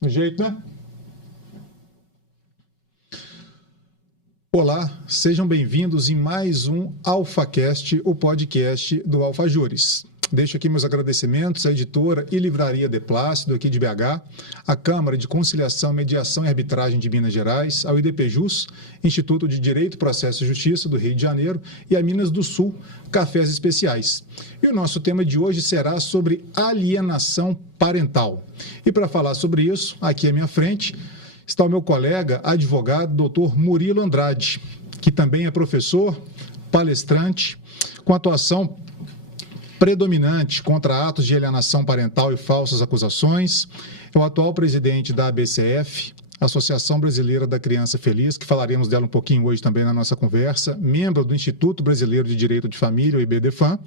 No jeito, né? Olá, sejam bem-vindos em mais um AlfaCast, o podcast do AlfaJuris. Deixo aqui meus agradecimentos à editora e livraria De Plácido, aqui de BH, à Câmara de Conciliação, Mediação e Arbitragem de Minas Gerais, ao IDPJus, Instituto de Direito, Processo e Justiça do Rio de Janeiro, e a Minas do Sul, Cafés Especiais. E o nosso tema de hoje será sobre alienação parental. E para falar sobre isso, aqui à minha frente, está o meu colega, advogado, Dr. Murilo Andrade, que também é professor, palestrante, com atuação predominante contra atos de alienação parental e falsas acusações. É o atual presidente da ABCF, Associação Brasileira da Criança Feliz, que falaremos dela um pouquinho hoje também na nossa conversa, membro do Instituto Brasileiro de Direito de Família, o IBDFAM,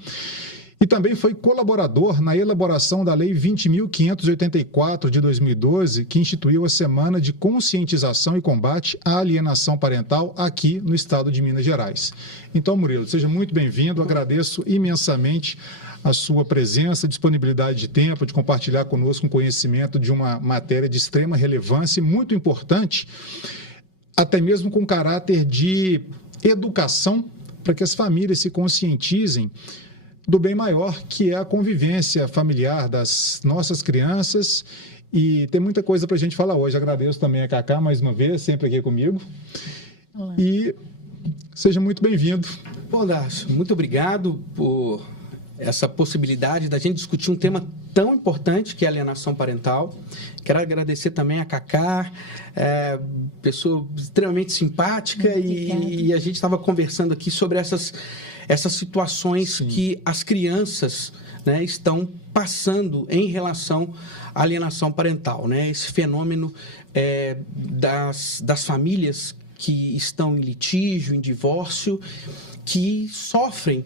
e também foi colaborador na elaboração da Lei 20.584 de 2012, que instituiu a Semana de Conscientização e Combate à Alienação Parental aqui no estado de Minas Gerais. Então, Murilo, seja muito bem-vindo, agradeço imensamente a sua presença, disponibilidade de tempo, de compartilhar conosco um conhecimento de uma matéria de extrema relevância e muito importante, até mesmo com caráter de educação, para que as famílias se conscientizem do bem maior, que é a convivência familiar das nossas crianças. E tem muita coisa para a gente falar hoje. Agradeço também a Cacá, mais uma vez, sempre aqui comigo. Olá. E seja muito bem-vindo. Bom, Darcio, muito obrigado por essa possibilidade da gente discutir um tema tão importante que é a alienação parental. Quero agradecer também a Cacá, pessoa extremamente simpática, e a gente estava conversando aqui sobre essas situações Sim. que as crianças, né, estão passando em relação à alienação parental, né? Esse fenômeno das famílias que estão em litígio, em divórcio, que sofrem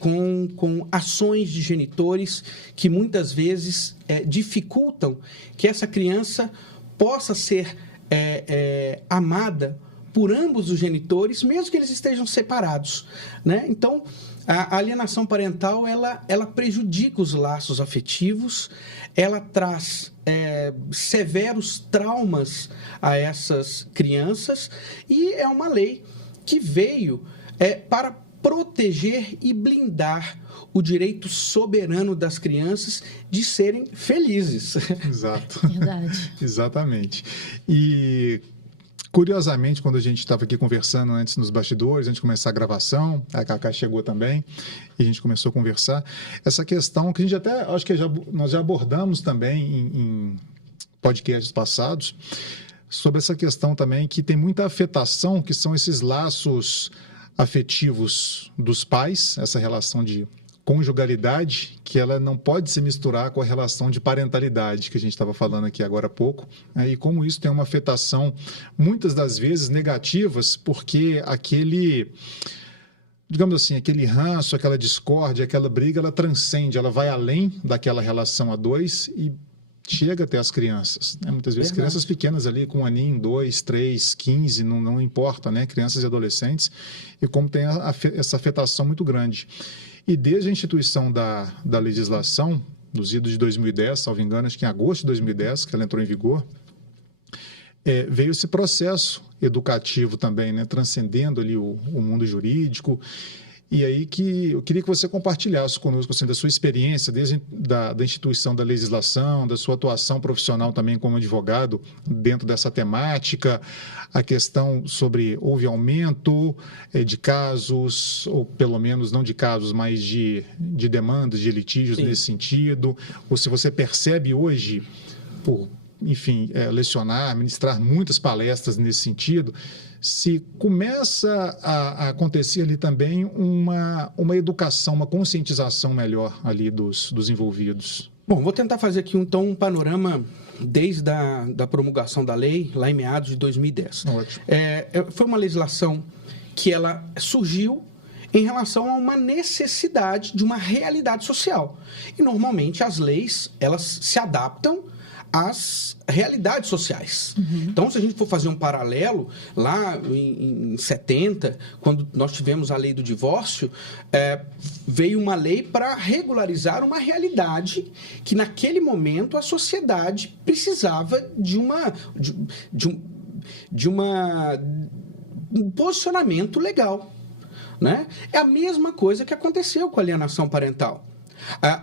com ações de genitores que muitas vezes dificultam que essa criança possa ser amada por ambos os genitores, mesmo que eles estejam separados, né? Então, a alienação parental, ela prejudica os laços afetivos, ela traz severos traumas a essas crianças, e é uma lei que veio para proteger e blindar o direito soberano das crianças de serem felizes. Exato. Verdade. Exatamente. E curiosamente, quando a gente estava aqui conversando antes nos bastidores, antes de começar a gravação, a Cacá chegou também, e a gente começou a conversar, essa questão que a gente até, acho que nós já abordamos também em podcasts passados, sobre essa questão também que tem muita afetação, que são esses laços afetivos dos pais, essa relação de conjugalidade, que ela não pode se misturar com a relação de parentalidade, que a gente estava falando aqui agora há pouco, né? E como isso tem uma afetação, muitas das vezes negativas, porque digamos assim, aquele ranço, aquela discórdia, aquela briga, ela transcende, ela vai além daquela relação a dois e chega até as crianças, né? Muitas vezes crianças pequenas ali com 1 aninho, 2, 3, 15, não importa, né? Crianças e adolescentes, e como tem essa afetação muito grande. E desde a instituição da legislação, dos idos de 2010, salvo engano, acho que em agosto de 2010, que ela entrou em vigor, veio esse processo educativo também, né, transcendendo ali o mundo jurídico. E aí que eu queria que você compartilhasse conosco assim, da sua experiência, desde da instituição da legislação, da sua atuação profissional também como advogado dentro dessa temática, a questão sobre houve aumento de casos, ou pelo menos não de casos, mas de demandas, de litígios Sim. nesse sentido, ou se você percebe hoje, por, enfim, lecionar, ministrar muitas palestras nesse sentido, se começa a acontecer ali também uma educação, uma conscientização melhor ali dos envolvidos. Bom, vou tentar fazer aqui então um panorama desde a promulgação da lei, lá em meados de 2010. Ótimo. Foi uma legislação que ela surgiu em relação a uma necessidade de uma realidade social. E, normalmente, as leis, elas se adaptam as realidades sociais. Então, se a gente for fazer um paralelo, lá em 70, quando nós tivemos a lei do divórcio, veio uma lei para regularizar uma realidade que, naquele momento, a sociedade precisava de um posicionamento legal, né? É a mesma coisa que aconteceu com a alienação parental.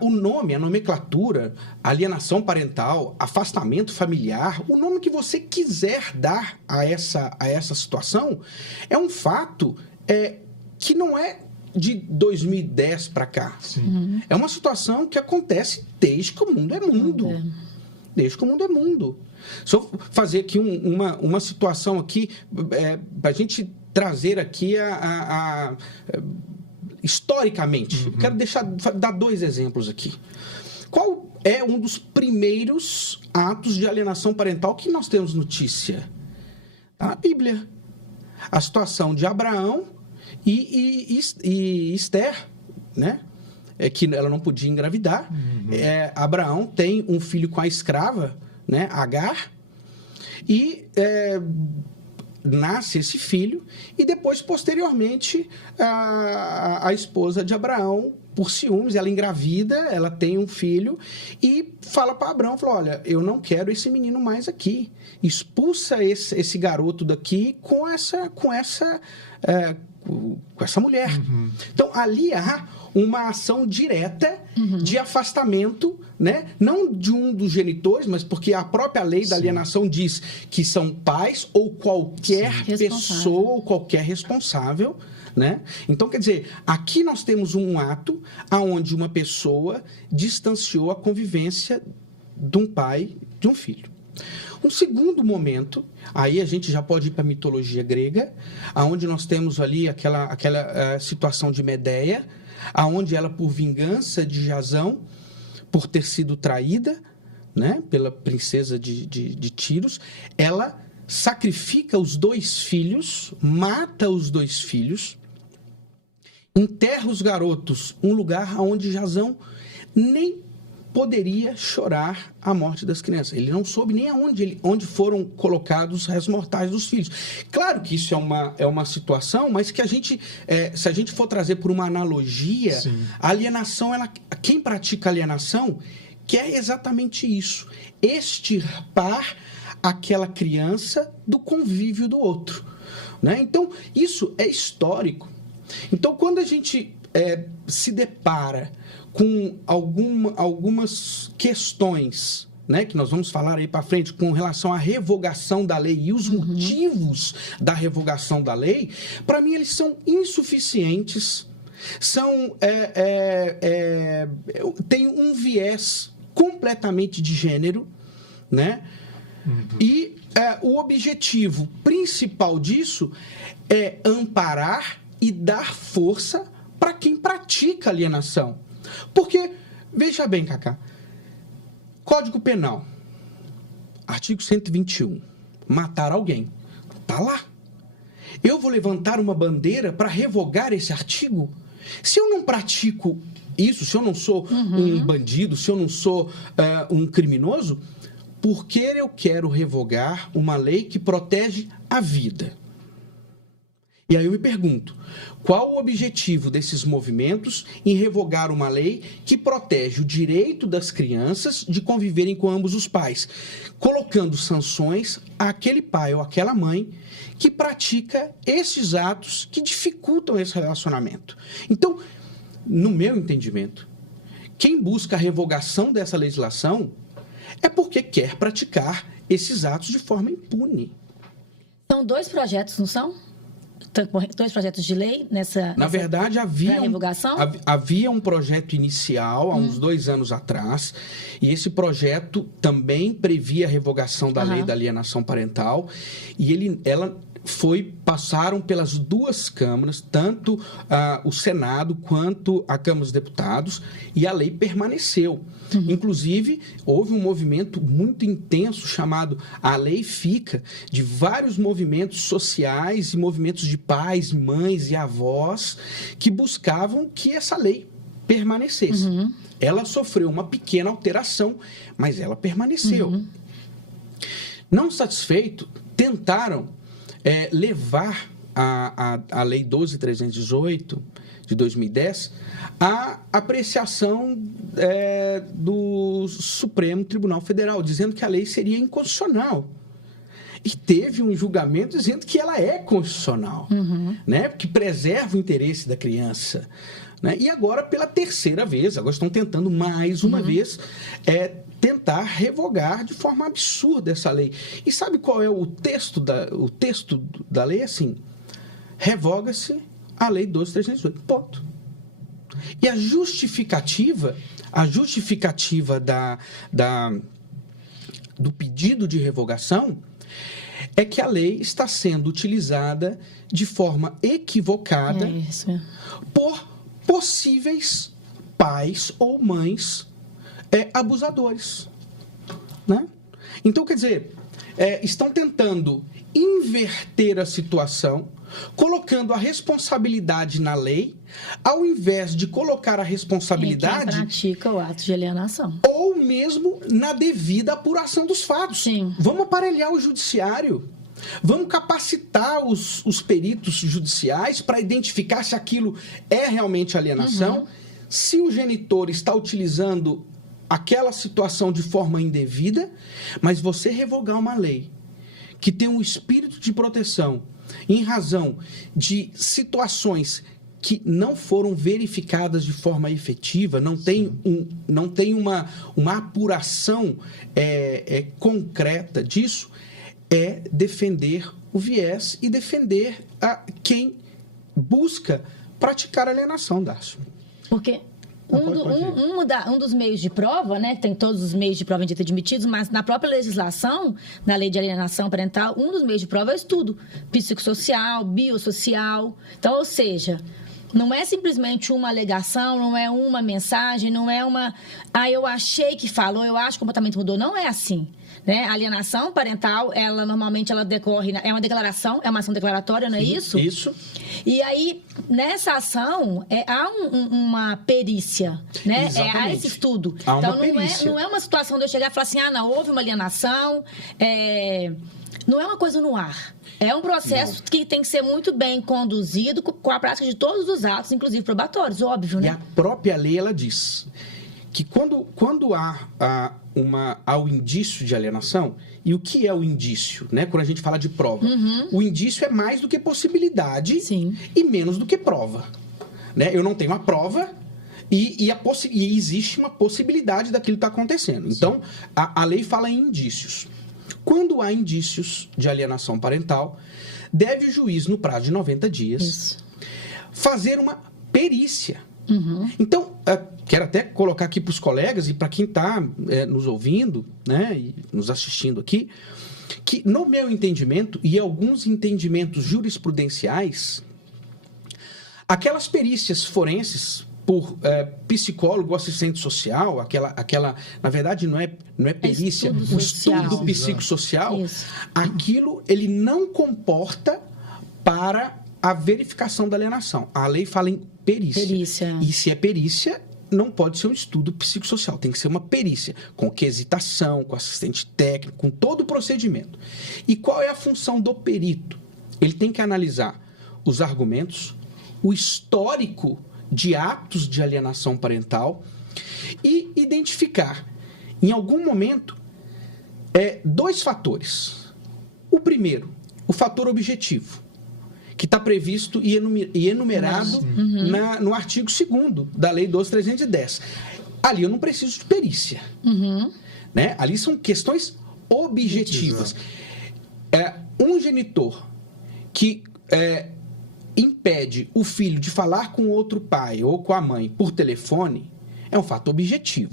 O nome, a nomenclatura, alienação parental, afastamento familiar, o nome que você quiser dar a essa situação, é um fato que não é de 2010 para cá. É uma situação que acontece desde que o mundo é mundo. Desde que o mundo é mundo. Se eu fazer aqui uma situação aqui, para a gente trazer aqui historicamente, eu quero dar 2 exemplos aqui. Qual é um dos primeiros atos de alienação parental que nós temos notícia? A Bíblia. A situação de Abraão e Esther, né? Que ela não podia engravidar. Abraão tem um filho com a escrava, né? Agar, e nasce esse filho, e depois, posteriormente, a esposa de Abraão, por ciúmes, ela engravida, ela tem um filho, e fala para Abraão, olha, eu não quero esse menino mais aqui, expulsa esse garoto daqui com essa mulher. Então, ali há uma ação direta de afastamento, né? Não de um dos genitores, mas porque a própria lei da alienação diz que são pais ou qualquer pessoa ou qualquer responsável, né? Então, quer dizer, aqui nós temos um ato onde uma pessoa distanciou a convivência de um pai de um filho. Um segundo momento, aí a gente já pode ir para a mitologia grega, onde nós temos ali aquela situação de Medeia, onde ela, por vingança de Jasão, por ter sido traída, né, pela princesa de Tiros, ela sacrifica os 2 filhos, mata os 2 filhos, enterra os garotos, um lugar onde Jasão nem poderia chorar a morte das crianças. Ele não soube nem onde foram colocados os restos mortais dos filhos. Claro que isso é uma situação, mas que a gente, se a gente for trazer por uma analogia, a alienação, quem pratica alienação quer exatamente isso, extirpar aquela criança do convívio do outro, né? Então, isso é histórico. Então, quando a gente se depara com algumas questões, né, que nós vamos falar aí para frente com relação à revogação da lei e os motivos da revogação da lei, para mim eles são insuficientes, tem um viés completamente de gênero, né? E o objetivo principal disso é amparar e dar força para quem pratica alienação. Porque, veja bem, Cacá, Código Penal, artigo 121, matar alguém, está lá. Eu vou levantar uma bandeira para revogar esse artigo? Se eu não pratico isso, se eu não sou um bandido, se eu não sou um criminoso, por que eu quero revogar uma lei que protege a vida? E aí eu me pergunto, qual o objetivo desses movimentos em revogar uma lei que protege o direito das crianças de conviverem com ambos os pais, colocando sanções àquele pai ou àquela mãe que pratica esses atos que dificultam esse relacionamento? Então, no meu entendimento, quem busca a revogação dessa legislação é porque quer praticar esses atos de forma impune. São 2 projetos, não são? 2 projetos de lei Na verdade, revogação? Havia um projeto inicial há uns 2 anos atrás, e esse projeto também previa a revogação da lei da alienação parental, e passaram pelas 2 câmaras, tanto o Senado quanto a Câmara dos Deputados, e a lei permaneceu. Inclusive, houve um movimento muito intenso chamado A Lei Fica, de vários movimentos sociais e movimentos de pais, mães e avós que buscavam que essa lei permanecesse. Ela sofreu uma pequena alteração, mas ela permaneceu. Não satisfeito, tentaram levar a Lei 12.318 de 2010 à apreciação do Supremo Tribunal Federal, dizendo que a lei seria inconstitucional. E teve um julgamento dizendo que ela é constitucional, né? Que preserva o interesse da criança. Né? E agora, pela terceira vez, agora estão tentando mais uma vez tentar revogar de forma absurda essa lei. E sabe qual é o texto da lei? Assim, revoga-se a Lei 12.318, ponto. E a justificativa do pedido de revogação é que a lei está sendo utilizada de forma equivocada por possíveis pais ou mães abusadores. Né? Então, quer dizer, estão tentando inverter a situação, colocando a responsabilidade na lei, ao invés de colocar a responsabilidade... Quem pratica o ato de alienação. Ou mesmo na devida apuração dos fatos. Sim. Vamos aparelhar o judiciário. Vamos capacitar os peritos judiciais para identificar se aquilo é realmente alienação, se o genitor está utilizando aquela situação de forma indevida, mas você revogar uma lei que tem um espírito de proteção em razão de situações que não foram verificadas de forma efetiva, não tem uma apuração concreta disso, é defender o viés e defender quem busca praticar alienação, Dácio. Porque um dos meios de prova, né, tem todos os meios de prova admitidos, mas na própria legislação, na lei de alienação parental, um dos meios de prova é o estudo psicossocial, biossocial. Então, ou seja, não é simplesmente uma alegação, não é uma mensagem, não é uma... eu achei que falou, eu acho que o comportamento mudou. Não é assim. Né? A alienação parental, normalmente ela decorre... É uma declaração, é uma ação declaratória, não é isso? Isso. E aí, nessa ação, há uma perícia, né? Há esse estudo. Há uma então, perícia. Não é uma situação de eu chegar e falar assim, não, houve uma alienação, não é uma coisa no ar. É um processo que tem que ser muito bem conduzido com a prática de todos os atos, inclusive probatórios, óbvio, né? E a própria lei, ela diz que quando há o indício de alienação, e o que é o indício, né? Quando a gente fala de prova, o indício é mais do que possibilidade e menos do que prova. Né? Eu não tenho a prova e existe uma possibilidade daquilo estar acontecendo. Então, a lei fala em indícios. Quando há indícios de alienação parental, deve o juiz, no prazo de 90 dias, fazer uma perícia. Então, quero até colocar aqui para os colegas e para quem está nos ouvindo, né, e nos assistindo aqui, que no meu entendimento e alguns entendimentos jurisprudenciais, aquelas perícias forenses por psicólogo, assistente social, aquela na verdade não é perícia, o estudo psicossocial, aquilo ele não comporta para a verificação da alienação. A lei fala em perícia. E se é perícia, não pode ser um estudo psicossocial, tem que ser uma perícia, com quesitação, com assistente técnico, com todo o procedimento. E qual é a função do perito? Ele tem que analisar os argumentos, o histórico de atos de alienação parental e identificar, em algum momento, dois fatores. O primeiro, o fator objetivo, que está previsto e enumerado no artigo 2º da Lei 12.310. Ali eu não preciso de perícia. Né? Ali são questões objetivas. Um genitor que impede o filho de falar com outro pai ou com a mãe por telefone é um fato objetivo.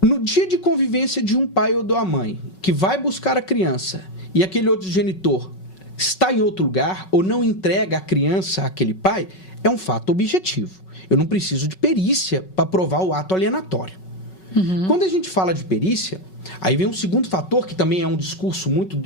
No dia de convivência de um pai ou de uma mãe que vai buscar a criança e aquele outro genitor está em outro lugar ou não entrega a criança àquele pai, é um fato objetivo. Eu não preciso de perícia para provar o ato alienatório. Quando a gente fala de perícia, aí vem um segundo fator, que também é um discurso muito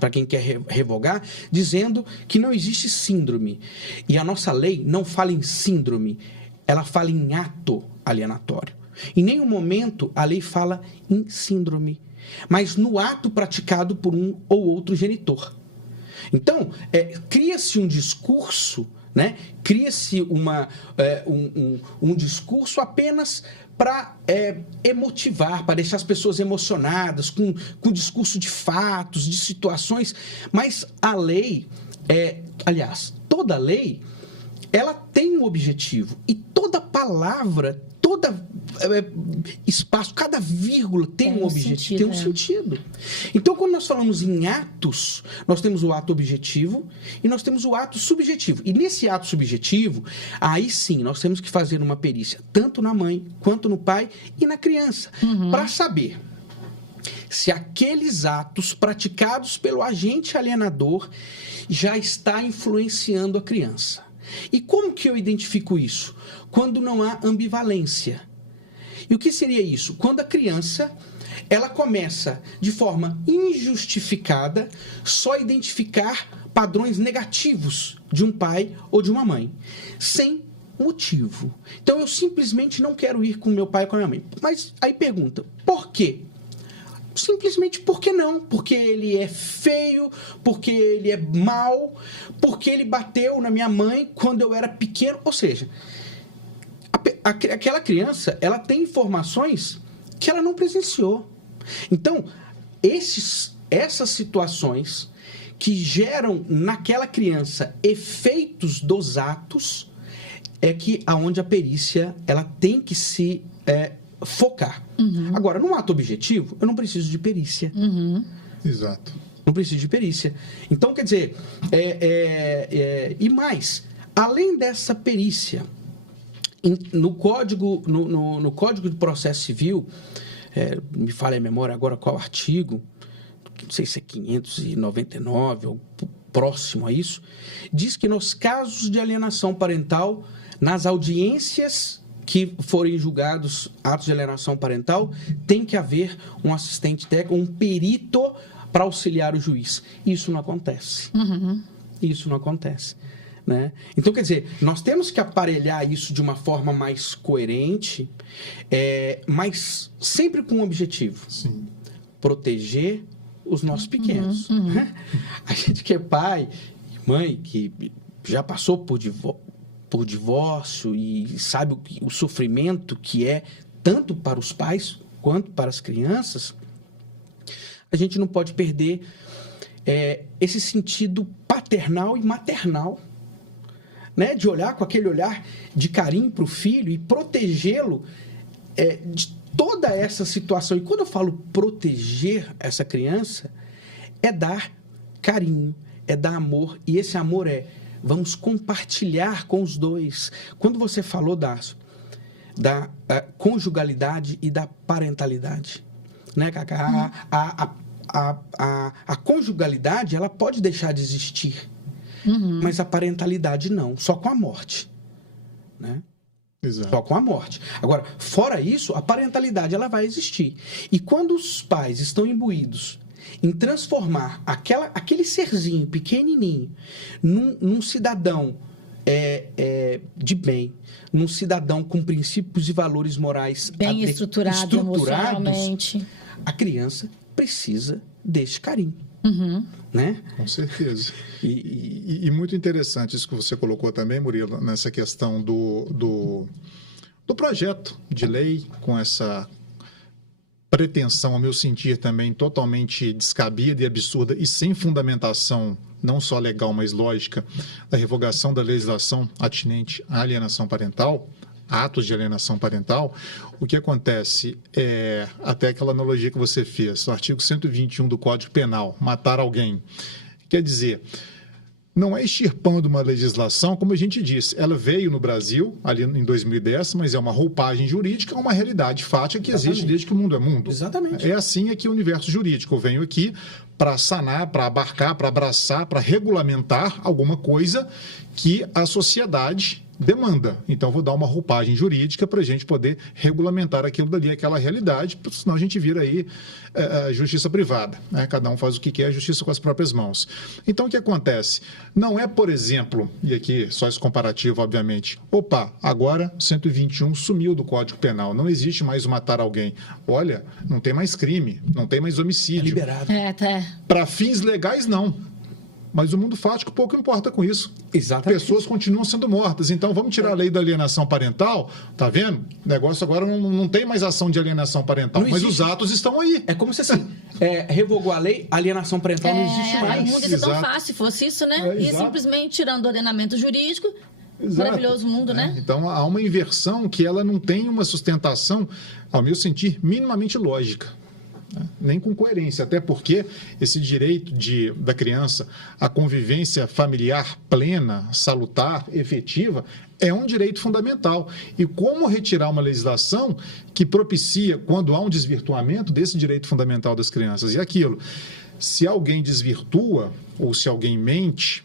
para quem quer revogar, dizendo que não existe síndrome. E a nossa lei não fala em síndrome, ela fala em ato alienatório. Em nenhum momento a lei fala em síndrome. mas no ato praticado por um ou outro genitor. Então, cria-se um discurso, né? Cria-se um discurso apenas para emotivar, para deixar as pessoas emocionadas, com discurso de fatos, de situações, mas a lei, aliás, toda lei, ela tem um objetivo, e toda palavra, todo espaço, cada vírgula tem um objetivo, tem um sentido. Então, quando nós falamos em atos, nós temos o ato objetivo e nós temos o ato subjetivo. E nesse ato subjetivo, aí sim, nós temos que fazer uma perícia, tanto na mãe, quanto no pai e na criança, para saber se aqueles atos praticados pelo agente alienador já está influenciando a criança. E como que eu identifico isso? Quando não há ambivalência. E o que seria isso? Quando a criança, ela começa, de forma injustificada, só a identificar padrões negativos de um pai ou de uma mãe, sem motivo. Então, eu simplesmente não quero ir com meu pai ou com a minha mãe. Mas aí pergunta, por quê? Simplesmente porque não, porque ele é feio, porque ele é mau, porque ele bateu na minha mãe quando eu era pequeno. Ou seja, aquela criança, ela tem informações que ela não presenciou. Então, essas situações que geram naquela criança efeitos dos atos é que aonde a perícia ela tem que se focar. Agora, num ato objetivo, eu não preciso de perícia. Exato. Não preciso de perícia. Então, quer dizer, e mais, além dessa perícia, no Código de Processo Civil, me falha a memória agora qual artigo, não sei se é 599 ou próximo a isso, diz que nos casos de alienação parental, nas audiências que forem julgados atos de alienação parental, tem que haver um assistente técnico, um perito para auxiliar o juiz. Isso não acontece. Isso não acontece. Né? Então, quer dizer, nós temos que aparelhar isso de uma forma mais coerente, mas sempre com um objetivo. Sim. Proteger os nossos pequenos. A gente que é pai e mãe, que já passou por divórcio e sabe o sofrimento que é tanto para os pais quanto para as crianças, a gente não pode perder esse sentido paternal e maternal, né? De olhar com aquele olhar de carinho para o filho e protegê-lo de toda essa situação. E quando eu falo proteger essa criança, é dar carinho, é dar amor, e esse amor vamos compartilhar com os dois. Quando você falou da conjugalidade e da parentalidade, né, Cacá? A conjugalidade, ela pode deixar de existir, mas a parentalidade não, só com a morte, né? Exato. Só com a morte. Agora, fora isso, a parentalidade ela vai existir. E quando os pais estão imbuídos em transformar aquele serzinho pequenininho num cidadão de bem, num cidadão com princípios e valores morais bem estruturados emocionalmente, a criança precisa deste carinho. Né? Com certeza. E muito interessante isso que você colocou também, Murilo, nessa questão do projeto de lei, com essa pretensão, ao meu sentir, também totalmente descabida e absurda e sem fundamentação, não só legal, mas lógica, da revogação da legislação atinente à alienação parental, atos de alienação parental. O que acontece até aquela analogia que você fez, o artigo 121 do Código Penal, matar alguém. Quer dizer, não é extirpando uma legislação, como a gente disse, ela veio no Brasil, ali em 2010, mas é uma roupagem jurídica, uma realidade fática que existe desde que o mundo é mundo. Exatamente. É assim aqui o universo jurídico. Eu venho aqui para sanar, para abarcar, para abraçar, para regulamentar alguma coisa que a sociedade demanda. Então, vou dar uma roupagem jurídica para a gente poder regulamentar aquilo dali, aquela realidade, porque senão a gente vira aí justiça privada, né? Cada um faz o que quer, justiça com as próprias mãos. Então, o que acontece? Não é, por exemplo, e aqui só esse comparativo, obviamente, agora 121 sumiu do Código Penal, não existe mais o matar alguém. Olha, não tem mais crime, não tem mais homicídio. É liberado. Para fins legais, não. Mas o mundo fático pouco importa com isso. Exatamente. Pessoas continuam sendo mortas. Então, vamos tirar a lei da alienação parental, tá vendo? O negócio agora não tem mais ação de alienação parental, mas os atos estão aí. É como se assim, revogou a lei, a alienação parental não existe mais. O mundo ia ser tão fácil se fosse isso, né? E simplesmente tirando o ordenamento jurídico, maravilhoso mundo, né? Então, há uma inversão que ela não tem uma sustentação, ao meu sentir, minimamente lógica. Nem com coerência, até porque esse direito da criança à convivência familiar plena, salutar, efetiva, é um direito fundamental. E como retirar uma legislação que propicia, quando há um desvirtuamento desse direito fundamental das crianças? E aquilo, se alguém desvirtua, ou se alguém mente,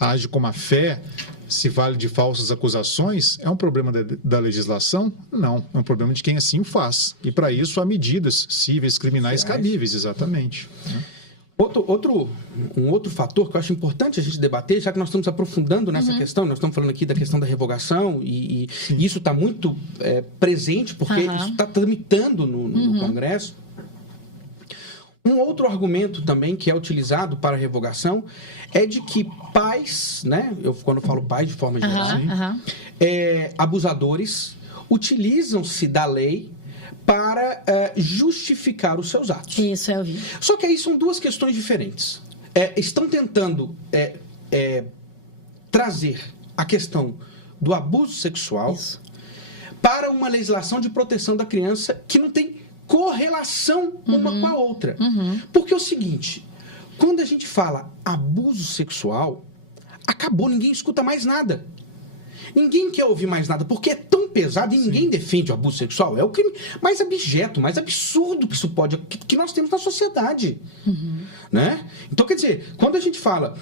age com má fé, se vale de falsas acusações, é um problema da legislação? Não, é um problema de quem assim o faz. E para isso há medidas cíveis, criminais cabíveis, exatamente. Um outro fator que eu acho importante a gente debater, já que nós estamos aprofundando nessa questão, nós estamos falando aqui da questão da revogação e isso está muito presente, porque isso está tramitando no Congresso. Um outro argumento também que é utilizado para a revogação é de que pais, né? Quando eu falo pais de forma geral, abusadores utilizam-se da lei para justificar os seus atos. Isso, eu vi. Só que aí são duas questões diferentes. Estão tentando trazer a questão do abuso sexual para uma legislação de proteção da criança que não tem correlação uma com a outra. Porque é o seguinte, quando a gente fala abuso sexual, acabou, ninguém escuta mais nada. Ninguém quer ouvir mais nada, porque é tão pesado e ninguém defende o abuso sexual. É o crime mais abjeto, mais absurdo que isso que nós temos na sociedade. Né? Então, quer dizer, quando a gente fala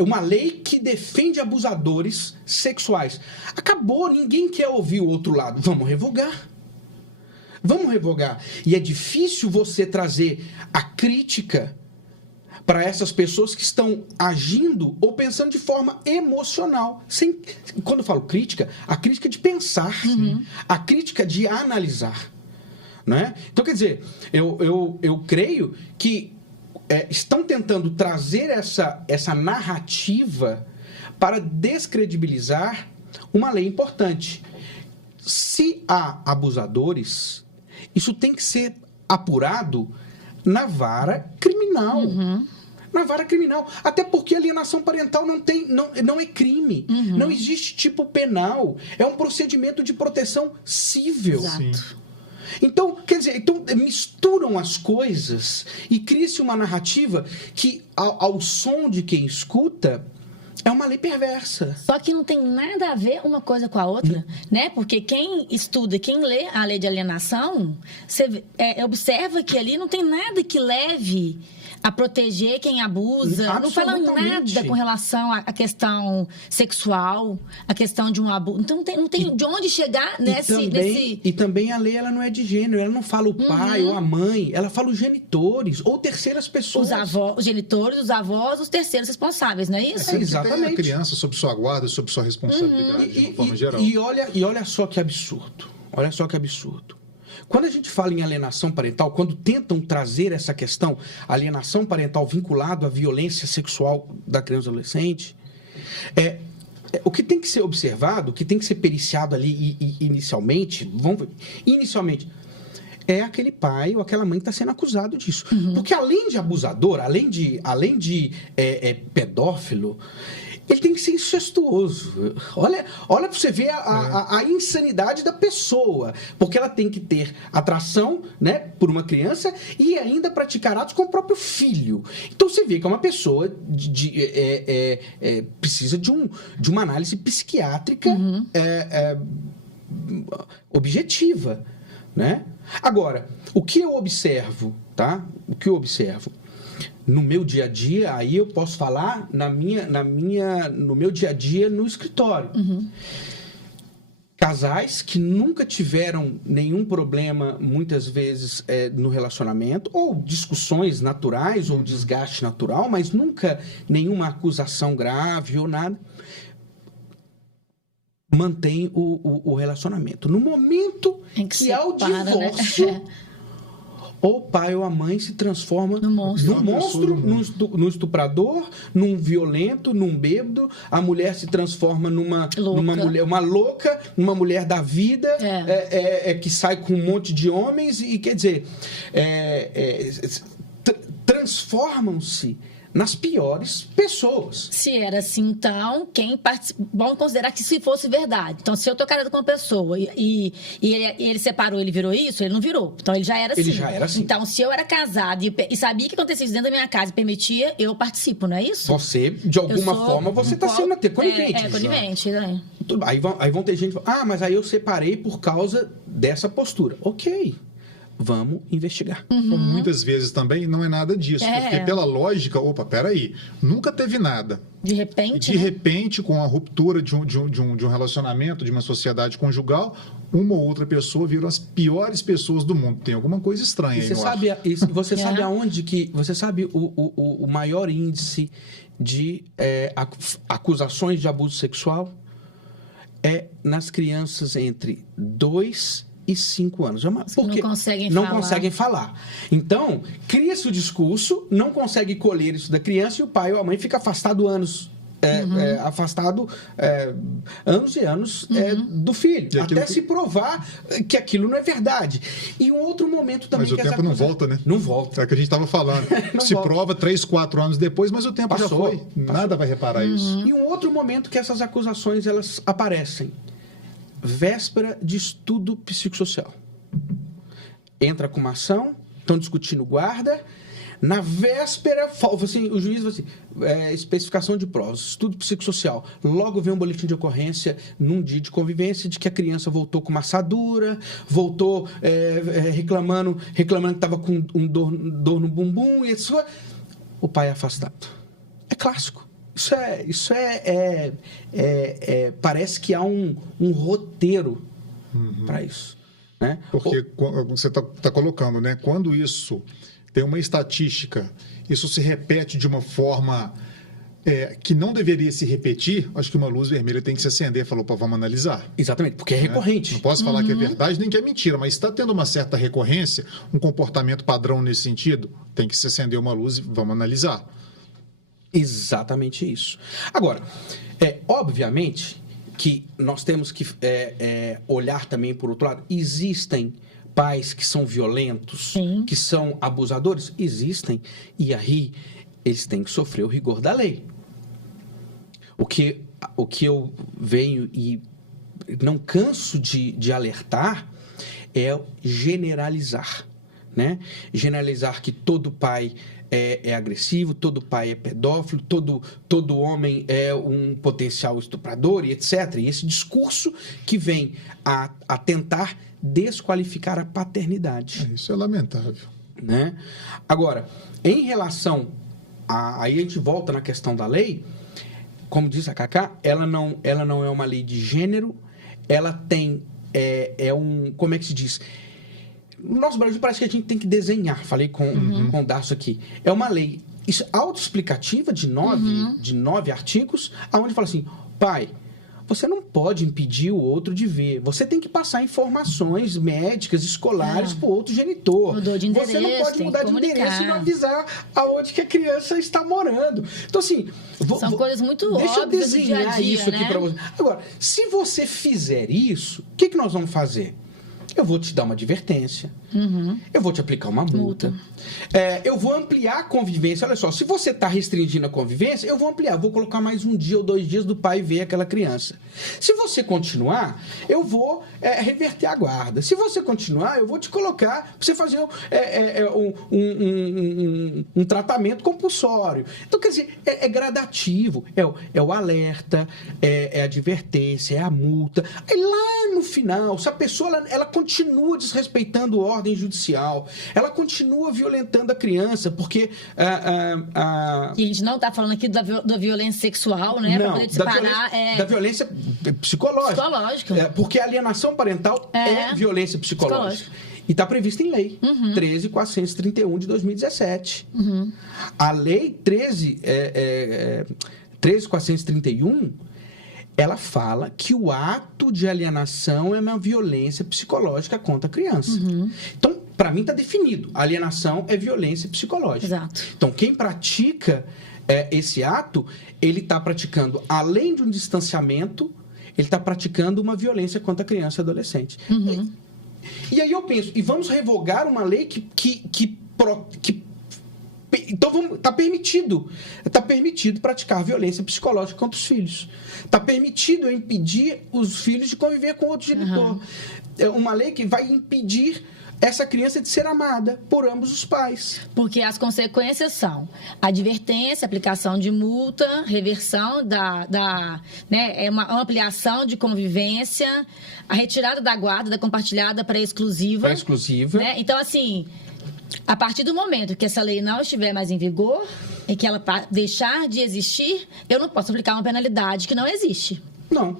uma lei que defende abusadores sexuais, acabou, ninguém quer ouvir o outro lado. Vamos revogar. Vamos revogar. E é difícil você trazer a crítica para essas pessoas que estão agindo ou pensando de forma emocional. Quando eu falo crítica, a crítica de pensar, a crítica de analisar. Né? Então, quer dizer, eu creio que estão tentando trazer essa narrativa para descredibilizar uma lei importante. Se há abusadores, isso tem que ser apurado na vara criminal. Na vara criminal. Até porque alienação parental não é crime. Não existe tipo penal. É um procedimento de proteção civil. Exato. Então, quer dizer, misturam as coisas e cria-se uma narrativa que, ao som de quem escuta, é uma lei perversa. Só que não tem nada a ver uma coisa com a outra, né? Porque quem estuda, quem lê a lei de alienação, você observa que ali não tem nada que leve a proteger quem abusa. Não fala nada com relação à questão sexual, à questão de um abuso. Então não tem de onde chegar nesse... E também a lei ela não é de gênero, ela não fala o pai ou a mãe, ela fala os genitores ou terceiras pessoas. Os genitores, os avós, os terceiros responsáveis, não é isso? Exatamente. Tem a criança sob sua guarda, sob sua responsabilidade, de uma forma geral. E olha só que absurdo. Olha só que absurdo. Quando a gente fala em alienação parental, quando tentam trazer essa questão, alienação parental vinculado à violência sexual da criança e adolescente, o que tem que ser observado, o que tem que ser periciado ali inicialmente, é aquele pai ou aquela mãe que está sendo acusado disso. Porque além de abusador, além de pedófilo, ele tem que ser incestuoso. Olha para você ver a insanidade da pessoa. Porque ela tem que ter atração, né, por uma criança e ainda praticar atos com o próprio filho. Então você vê que é uma pessoa precisa de uma análise psiquiátrica objetiva. Né? Agora, o que eu observo, tá? O que eu observo? no meu dia a dia, aí eu posso falar no meu dia a dia no escritório. Casais que nunca tiveram nenhum problema, muitas vezes, no relacionamento, ou discussões naturais, ou desgaste natural, mas nunca nenhuma acusação grave ou nada, mantém o relacionamento. No momento que há o divórcio, né? Ou o pai ou a mãe se transforma num monstro, num estuprador, num violento, num bêbado. A mulher se transforma numa louca, numa mulher da vida, que sai com um monte de homens. E, quer dizer, transformam-se nas piores pessoas. Se era assim, então, vamos considerar que se fosse verdade. Então, se eu tô casado com uma pessoa e ele separou, ele virou isso, ele não virou. Então, ele já era assim. Ele já era assim. Então, se eu era casado e sabia que acontecia isso dentro da minha casa e permitia, eu participo, não é isso? Você, de alguma forma, você está sendo conivente. Conivente, né? Aí vão ter gente que fala, mas aí eu separei por causa dessa postura. Ok. Vamos investigar. Como muitas vezes também não é nada disso. Porque pela lógica, peraí, nunca teve nada. De repente, de repente, com a ruptura de um relacionamento, de uma sociedade conjugal, uma ou outra pessoa viram as piores pessoas do mundo. Tem alguma coisa estranha aí, você sabe aonde que... Você sabe o maior índice de acusações de abuso sexual? É nas crianças entre 2 e 5 anos. Porque não conseguem falar. Então, cria-se o discurso, não consegue colher isso da criança e o pai ou a mãe fica afastado anos. Anos e anos do filho, até se provar que aquilo não é verdade. E um outro momento também... Mas o tempo não volta, né? Não volta. É o que a gente estava falando. Se prova 3, 4 anos depois, mas o tempo já foi. Nada vai reparar isso. E um outro momento que essas acusações elas aparecem. Véspera de estudo psicossocial. Entra com uma ação, estão discutindo guarda. Na véspera, assim, o juiz fala assim, especificação de provas, estudo psicossocial. Logo vem um boletim de ocorrência num dia de convivência de que a criança voltou com uma assadura, voltou reclamando que estava com dor no bumbum. E isso, o pai é afastado. É clássico. Parece que há um roteiro para isso. Né? Porque você está colocando, né? Quando isso tem uma estatística, isso se repete de uma forma que não deveria se repetir, acho que uma luz vermelha tem que se acender e falou, vamos analisar. Exatamente, porque é recorrente. Não posso falar que é verdade nem que é mentira, mas está tendo uma certa recorrência, um comportamento padrão nesse sentido, tem que se acender uma luz e vamos analisar. Exatamente isso. Agora, obviamente que nós temos que olhar também por outro lado. Existem pais que são violentos, Sim. que são abusadores? Existem. E aí eles têm que sofrer o rigor da lei. O que eu venho e não canso de alertar é generalizar. Né? Generalizar que todo pai é agressivo, todo pai é pedófilo, todo homem é um potencial estuprador e etc. E esse discurso que vem a tentar desqualificar a paternidade. Isso é lamentável. Né? Agora, em relação aí a gente volta na questão da lei, como diz a Cacá, ela não é uma lei de gênero, ela tem como é que se diz? No nosso Brasil parece que a gente tem que desenhar. Falei com o Darcio aqui. É uma lei autoexplicativa de 9 artigos, onde fala assim, pai, você não pode impedir o outro de ver. Você tem que passar informações médicas, escolares para o outro genitor. Mudou de endereço, você não pode mudar de endereço e não avisar aonde que a criança está morando. Então, assim... São coisas muito deixa eu óbvias desenhar do dia a dia, isso aqui para você. Agora, se você fizer isso, o que nós vamos fazer? Eu vou te dar uma advertência. Eu vou te aplicar uma multa. Eu vou ampliar a convivência. Olha só, se você está restringindo a convivência, eu vou ampliar. Vou colocar mais 1 dia ou 2 dias do pai ver aquela criança. Se você continuar, eu vou reverter a guarda. Se você continuar, eu vou te colocar para você fazer um tratamento compulsório. Então, quer dizer, é gradativo. É o alerta, é a advertência, é a multa. Aí lá no final, se a pessoa ela continua continua desrespeitando ordem judicial, ela continua violentando a criança, porque... E a gente não está falando aqui da violência sexual, né? Não, poder separar, da violência psicológica. Psicológica. Porque a alienação parental é violência psicológica. E está prevista em lei, 13.431 de 2017. A lei 13.431, ela fala que o ato de alienação é uma violência psicológica contra a criança. Então, para mim está definido, a alienação é violência psicológica. Exato. Então, quem pratica esse ato, ele está praticando, além de um distanciamento, ele está praticando uma violência contra a criança e adolescente. E aí eu penso, e vamos revogar uma lei então está permitido praticar violência psicológica contra os filhos. Está permitido impedir os filhos de conviver com outro genitor. É uma lei que vai impedir essa criança de ser amada por ambos os pais. Porque as consequências são advertência, aplicação de multa, reversão né, uma ampliação de convivência, a retirada da guarda, da compartilhada para exclusiva. Para exclusiva. Né? Então, assim, a partir do momento que essa lei não estiver mais em vigor e que ela deixar de existir, eu não posso aplicar uma penalidade que não existe. Não.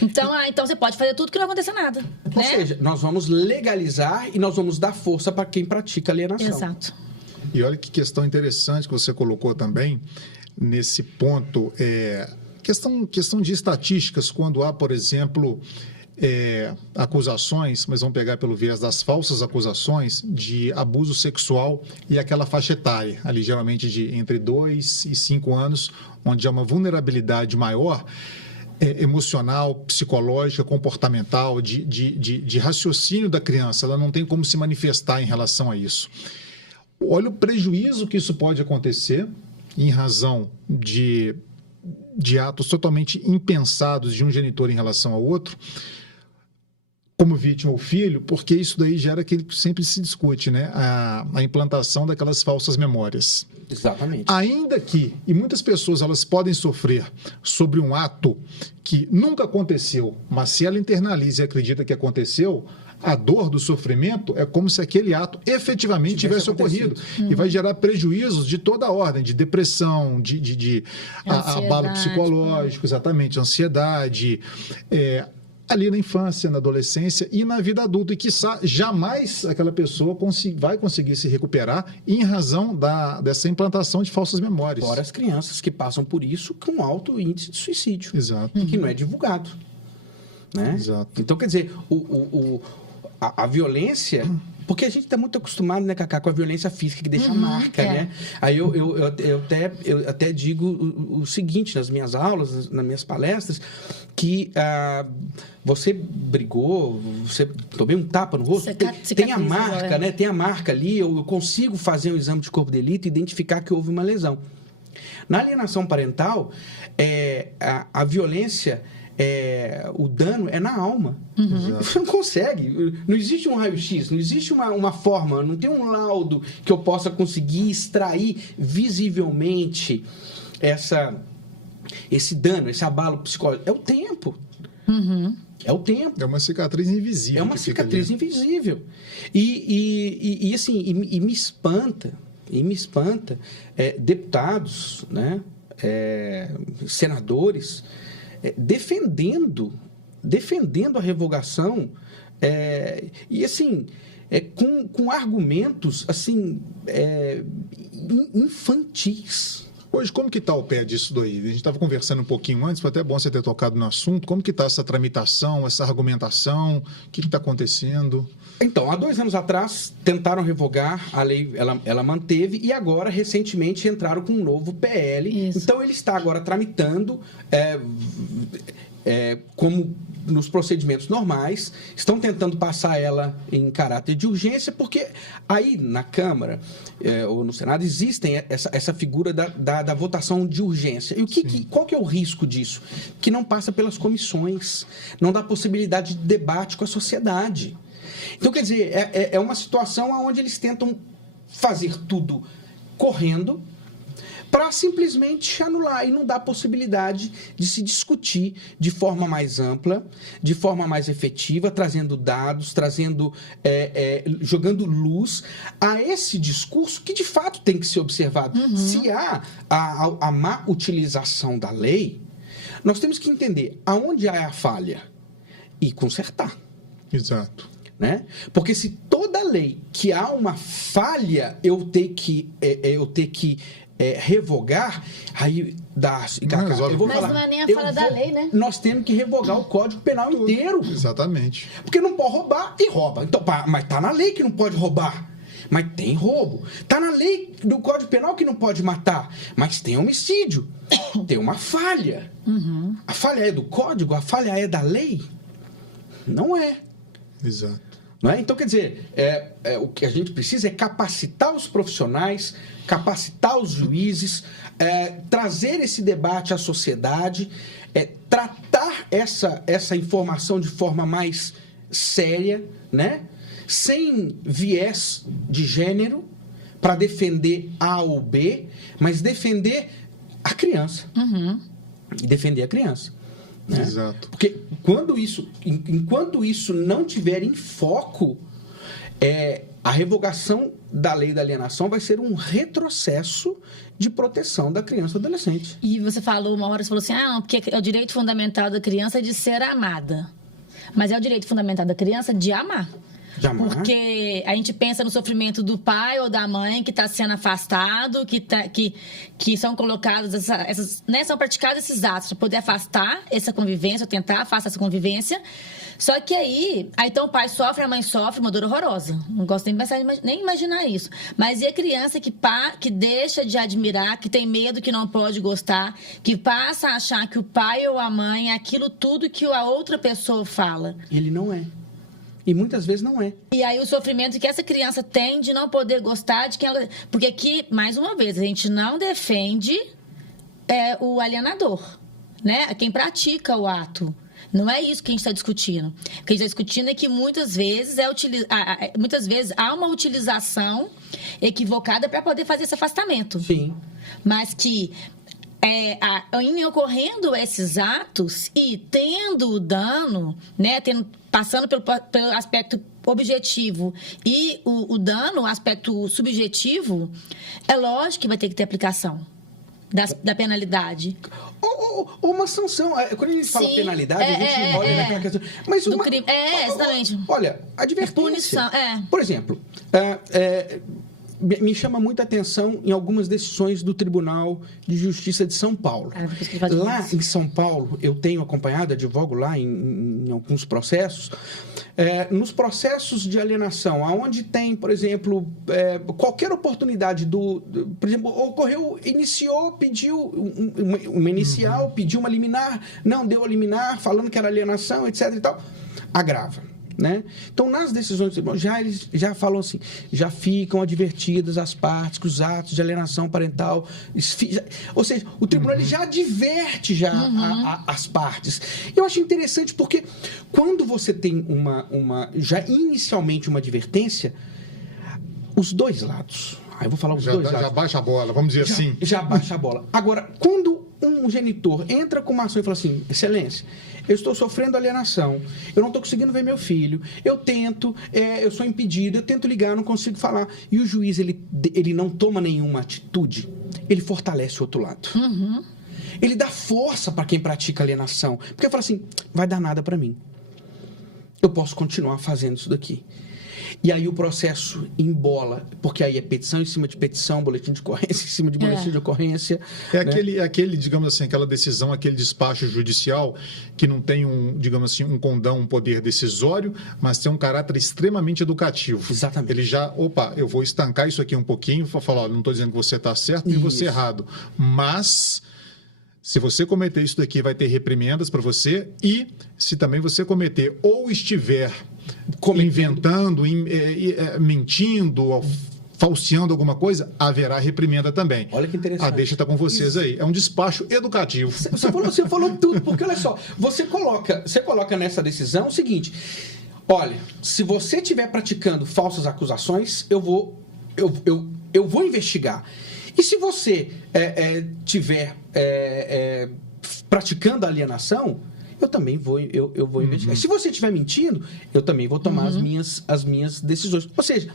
Então você pode fazer tudo que não aconteça nada. Ou seja, nós vamos legalizar e nós vamos dar força para quem pratica alienação. Exato. E olha que questão interessante que você colocou também nesse ponto. Questão de estatísticas, quando há, por exemplo, acusações, mas vamos pegar pelo viés das falsas acusações de abuso sexual e aquela faixa etária, ali geralmente de entre 2 e 5 anos, onde há uma vulnerabilidade maior, emocional, psicológica, comportamental, de raciocínio da criança. Ela não tem como se manifestar em relação a isso. Olha o prejuízo que isso pode acontecer em razão de atos totalmente impensados de um genitor em relação ao outro, como vítima o filho, porque isso daí gera aquilo que sempre se discute, né? A implantação daquelas falsas memórias. Exatamente. Ainda que, e muitas pessoas elas podem sofrer sobre um ato que nunca aconteceu, mas se ela internaliza e acredita que aconteceu, a dor do sofrimento é como se aquele ato efetivamente tivesse ocorrido. E vai gerar prejuízos de toda a ordem, de depressão, de abalo psicológico, exatamente, ansiedade, ali na infância, na adolescência e na vida adulta, e quiçá jamais aquela pessoa vai conseguir se recuperar em razão dessa implantação de falsas memórias. Fora as crianças que passam por isso com alto índice de suicídio. Exato. Que não é divulgado. Né? Exato. Então, quer dizer, a violência... Porque a gente está muito acostumado, né, Cacá, com a violência física que deixa marca, né? Aí eu até digo o seguinte nas minhas aulas, nas minhas palestras, que você brigou, você tomei um tapa no rosto, tem a marca, né? Tem a marca ali, eu consigo fazer um exame de corpo de delito e identificar que houve uma lesão. Na alienação parental, a violência... o dano é na alma. Você não consegue. Não existe um raio-x, não existe uma forma, não tem um laudo que eu possa conseguir extrair visivelmente esse dano, esse abalo psicológico. É o tempo. É o tempo. É uma cicatriz invisível. É uma cicatriz invisível. E assim, me espanta, deputados, né, senadores, defendendo a revogação e assim com argumentos assim infantis. Hoje, como que está o pé disso daí? A gente estava conversando um pouquinho antes, foi até bom você ter tocado no assunto. Como que está essa tramitação, essa argumentação? O que está acontecendo? Então, há 2 anos atrás, tentaram revogar a lei, ela manteve, e agora, recentemente, entraram com um novo PL. Isso. Então, ele está agora tramitando, como nos procedimentos normais, estão tentando passar ela em caráter de urgência, porque aí, na Câmara ou no Senado, existem essa figura da votação de urgência. E qual que é o risco disso? Que não passa pelas comissões, não dá possibilidade de debate com a sociedade. Então, quer dizer, é uma situação onde eles tentam fazer tudo correndo para simplesmente anular e não dar possibilidade de se discutir de forma mais ampla, de forma mais efetiva, trazendo dados, jogando luz a esse discurso que de fato tem que ser observado. Se há a má utilização da lei, nós temos que entender aonde há a falha e consertar. Exato. Né? Porque se toda lei que há uma falha eu ter que revogar, aí dá. Mas não é nem a falha da lei, né? Nós temos que revogar o Código Penal inteiro. Exatamente. Porque não pode roubar e rouba. Então, mas tá na lei que não pode roubar. Mas tem roubo. Tá na lei do Código Penal que não pode matar. Mas tem homicídio. Tem uma falha. A falha é do Código? A falha é da lei? Não é. Exato. Não é? Então, quer dizer, o que a gente precisa é capacitar os profissionais, capacitar os juízes, trazer esse debate à sociedade, tratar essa informação de forma mais séria, né? Sem viés de gênero, para defender A ou B, mas defender a criança. E defender a criança. Né? Exato. Porque enquanto isso não tiver em foco, a revogação da lei da alienação vai ser um retrocesso de proteção da criança e do adolescente. E você falou, uma hora você falou assim, não, porque é o direito fundamental da criança de ser amada. Mas é o direito fundamental da criança de amar. Porque a gente pensa no sofrimento do pai ou da mãe que está sendo afastado, que são colocados, são praticados esses atos para poder afastar essa convivência, ou tentar afastar essa convivência. Só que aí então o pai sofre, a mãe sofre, uma dor horrorosa. Não gosto nem de pensar, nem imaginar isso. Mas e a criança que deixa de admirar, que tem medo, que não pode gostar, que passa a achar que o pai ou a mãe é aquilo tudo que a outra pessoa fala? Ele não é. E muitas vezes não é. E aí o sofrimento que essa criança tem de não poder gostar de quem ela... Porque aqui, mais uma vez, a gente não defende o alienador, né? Quem pratica o ato. Não é isso que a gente está discutindo. O que a gente está discutindo é que muitas vezes há uma utilização equivocada para poder fazer esse afastamento. Sim. Mas que... em ocorrendo esses atos e tendo o dano, né, passando pelo aspecto objetivo e o dano, o aspecto subjetivo, é lógico que vai ter que ter aplicação da penalidade. Ou uma sanção. Quando a gente fala penalidade, a gente olha naquela questão. Mas do crime. Exatamente. Olha, advertência. Punição. Por exemplo, me chama muita atenção em algumas decisões do Tribunal de Justiça de São Paulo. Lá em São Paulo, eu tenho acompanhado, advogo lá em alguns processos, nos processos de alienação, onde tem, por exemplo, qualquer oportunidade por exemplo, iniciou, pediu uma inicial, pediu uma liminar, não deu a liminar, falando que era alienação, etc. e tal, agrava. Né? Então, nas decisões do tribunal, eles já falam assim, já ficam advertidas as partes que os atos de alienação parental... ou seja, o tribunal ele já adverte as partes. Eu acho interessante porque quando você tem já inicialmente uma advertência, os dois lados... Aí eu vou falar os dois lados. Já baixa a bola, vamos dizer assim. Já baixa a bola. Agora, quando um genitor entra com uma ação e fala assim, excelência, eu estou sofrendo alienação, eu não estou conseguindo ver meu filho, eu tento, eu sou impedido, eu tento ligar, não consigo falar. E o juiz, ele não toma nenhuma atitude, ele fortalece o outro lado. Ele dá força para quem pratica alienação, porque fala assim, vai dar nada para mim. Eu posso continuar fazendo isso daqui. E aí o processo embola, porque aí é petição em cima de petição, boletim de ocorrência em cima de boletim de ocorrência. Aquele, digamos assim, aquela decisão, aquele despacho judicial que não tem digamos assim, um condão, um poder decisório, mas tem um caráter extremamente educativo. Exatamente. Ele já, eu vou estancar isso aqui um pouquinho, vou falar, não estou dizendo que você está certo e você errado, mas... Se você cometer isso daqui, vai ter reprimendas para você, e se também você cometer ou estiver inventando, mentindo, falseando alguma coisa, haverá reprimenda também. Olha que interessante. A deixa está com vocês aí. É um despacho educativo. Você falou tudo, porque olha só, você coloca nessa decisão o seguinte, olha, se você estiver praticando falsas acusações, eu vou investigar. E se você tiver praticando alienação, eu também vou investigar. Se você estiver mentindo, eu também vou tomar as minhas decisões. Ou seja,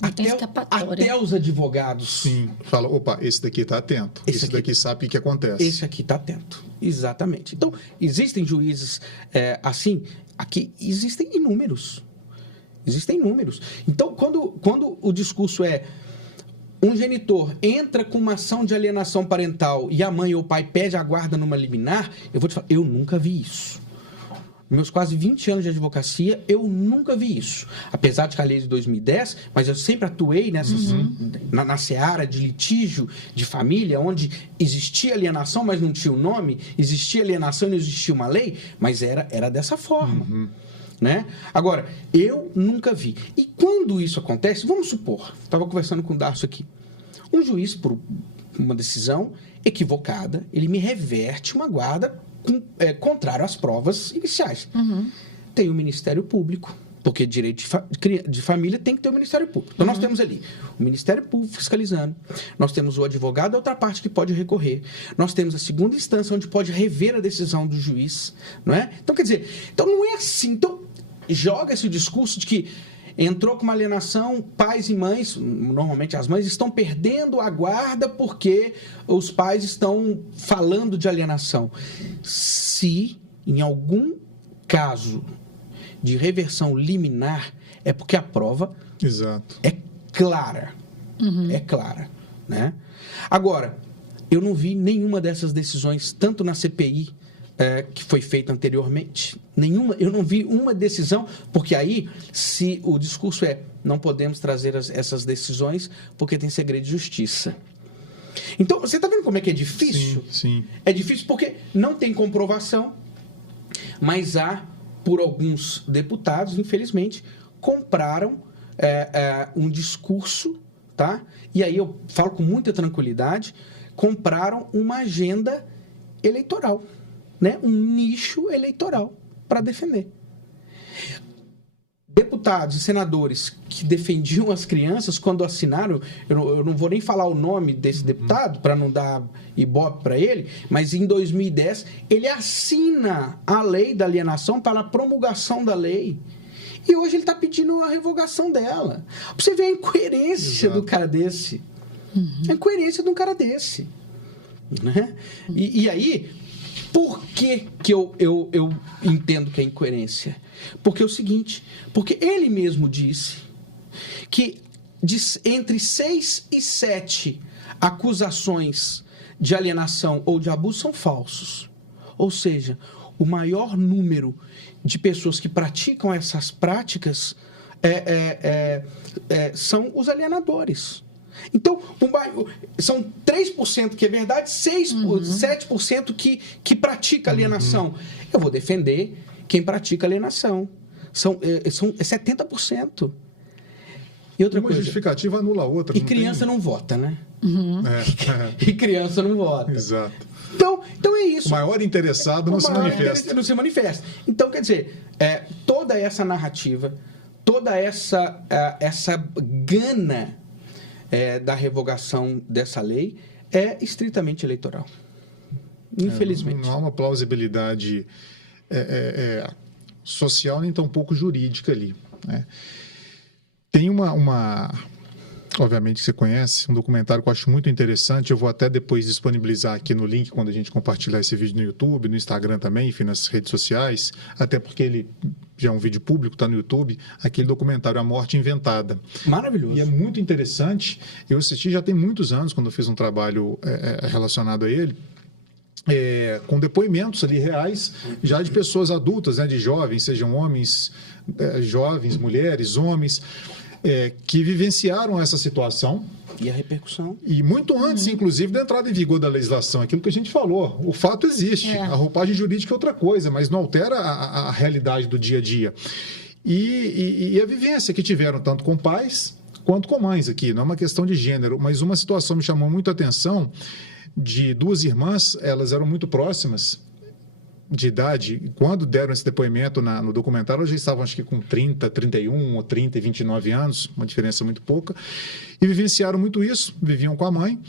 até os advogados... Sim, fala, opa, esse daqui está atento. Esse daqui sabe o que acontece. Esse aqui está atento, exatamente. Então, existem juízes assim, aqui existem inúmeros. Então, quando o discurso um genitor entra com uma ação de alienação parental e a mãe ou o pai pede a guarda numa liminar, eu vou te falar, eu nunca vi isso. Meus quase 20 anos de advocacia, eu nunca vi isso. Apesar de que a lei de 2010, mas eu sempre atuei na seara de litígio de família, onde existia alienação, mas não tinha o nome, existia alienação e não existia uma lei, mas era dessa forma. Né? Agora, eu nunca vi. E quando isso acontece, vamos supor, estava conversando com o Darcio aqui, um juiz, por uma decisão equivocada, ele me reverte uma guarda contrário às provas iniciais. Tem o Ministério Público, porque direito de família tem que ter o Ministério Público. Então, nós temos ali o Ministério Público fiscalizando, nós temos o advogado da outra parte que pode recorrer, nós temos a segunda instância onde pode rever a decisão do juiz, não é? Então, quer dizer, não é assim. Então, joga-se o discurso de que entrou com uma alienação, pais e mães, normalmente as mães, estão perdendo a guarda porque os pais estão falando de alienação. Se, em algum caso de reversão liminar, é porque a prova é clara. É clara. Né? Agora, eu não vi nenhuma dessas decisões, tanto na CPI, que foi feita anteriormente. Eu não vi uma decisão, porque aí, se o discurso não podemos trazer essas decisões porque tem segredo de justiça. Então, você está vendo como é que é difícil? Sim. É difícil porque não tem comprovação, mas por alguns deputados, infelizmente, compraram um discurso, tá? E aí eu falo com muita tranquilidade, compraram uma agenda eleitoral. Né, um nicho eleitoral para defender. Deputados e senadores que defendiam as crianças, quando assinaram, eu não vou nem falar o nome desse deputado, para não dar ibope para ele, mas em 2010 ele assina a lei da alienação para a promulgação da lei. E hoje ele está pedindo a revogação dela. Pra você ver a incoerência do cara desse. A incoerência de um cara desse. Né? E aí... Por que eu entendo que é incoerência? Porque é o seguinte, porque ele mesmo disse que entre 6 e 7 acusações de alienação ou de abuso são falsos. Ou seja, o maior número de pessoas que praticam essas práticas são os alienadores. Então, são 3% que é verdade, 7% que pratica alienação. Eu vou defender quem pratica alienação. São 70%. E outra coisa, justificativa anula a outra. E criança não vota, né? E criança não vota. Exato. Então é isso. O maior interessado não se manifesta. Não se manifesta. Então, quer dizer, toda essa narrativa, toda essa gana da revogação dessa lei é estritamente eleitoral. Infelizmente. Não há uma plausibilidade social nem tampouco jurídica ali. Né? Tem obviamente que você conhece, um documentário que eu acho muito interessante, eu vou até depois disponibilizar aqui no link quando a gente compartilhar esse vídeo no YouTube, no Instagram também, enfim, nas redes sociais, até porque ele já é um vídeo público, está no YouTube, aquele documentário A Morte Inventada. Maravilhoso. E é muito interessante, eu assisti já tem muitos anos, quando eu fiz um trabalho relacionado a ele, com depoimentos ali reais, já de pessoas adultas, né, de jovens, sejam homens, jovens, mulheres, homens, que vivenciaram essa situação. E a repercussão. E muito antes, inclusive, da entrada em vigor da legislação. Aquilo que a gente falou. O fato existe. A roupagem jurídica é outra coisa, mas não altera a realidade do dia a dia. E a vivência que tiveram tanto com pais quanto com mães aqui. Não é uma questão de gênero, mas uma situação me chamou muito a atenção de duas irmãs, elas eram muito próximas, de idade, quando deram esse depoimento no documentário, elas já estavam acho que com 30, 31 ou 30 e 29 anos, uma diferença muito pouca, e vivenciaram muito isso, viviam com a mãe,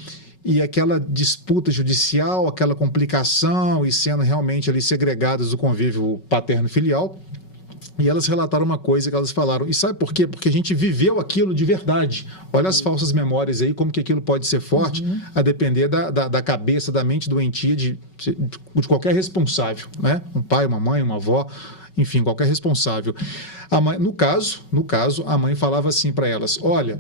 e aquela disputa judicial, aquela complicação, e sendo realmente ali segregadas do convívio paterno-filial. E elas relataram uma coisa que elas falaram. E sabe por quê? Porque a gente viveu aquilo de verdade. Olha as falsas memórias aí, como que aquilo pode ser forte, a depender da cabeça, da mente doentia de qualquer responsável, né? Um pai, uma mãe, uma avó, enfim, qualquer responsável. A mãe, no caso, a mãe falava assim para elas: olha,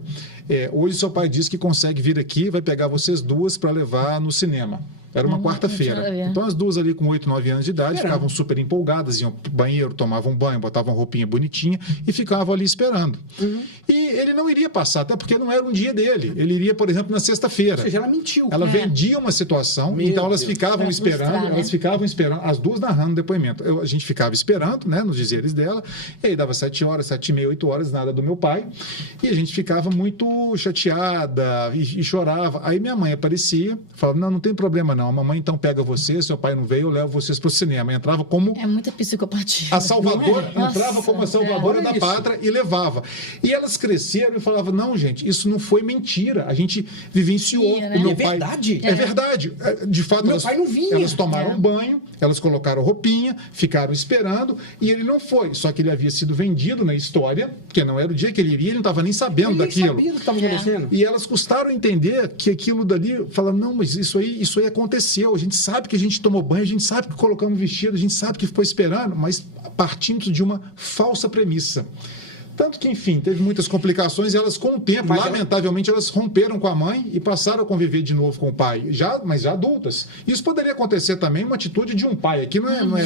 hoje seu pai disse que consegue vir aqui, vai pegar vocês duas para levar no cinema. Era uma quarta-feira. Então, as duas ali com 8, 9 anos de idade ficavam super empolgadas, iam pro banheiro, tomavam banho, botavam roupinha bonitinha e ficavam ali esperando. E ele não iria passar, até porque não era um dia dele. Ele iria, por exemplo, na sexta-feira. Ou seja, ela mentiu. Ela vendia uma situação, então elas ficavam esperando, as duas narrando o depoimento. A gente ficava esperando, né, nos dizeres dela, e aí dava 7 horas, 7h30, 8 horas, nada do meu pai, e a gente ficava muito chateada e chorava. Aí minha mãe aparecia, falava: não tem problema não, a mamãe então pega você, seu pai não veio, eu levo vocês para o cinema. Entrava como... É muita psicopatia. A salvadora, entrava como a salvadora da pátria e levava. E elas cresceram e falavam: não, gente, isso não foi mentira, a gente vivenciou. Né? O meu pai... verdade? É verdade. De fato, meu pai não vinha. Elas tomaram banho, elas colocaram roupinha, ficaram esperando, e ele não foi. Só que ele havia sido vendido na história, porque não era o dia que ele iria, ele não estava nem sabendo daquilo. Ele nem sabia o que estava acontecendo. E elas custaram entender que aquilo dali, falaram: não, mas isso aí aconteceu, a gente sabe que a gente tomou banho, a gente sabe que colocamos vestido, a gente sabe que ficou esperando, mas partindo de uma falsa premissa. Tanto que, enfim, teve muitas complicações e elas, com o tempo, lamentavelmente, elas romperam com a mãe e passaram a conviver de novo com o pai, mas já adultas. Isso poderia acontecer também uma atitude de um pai. Aqui não é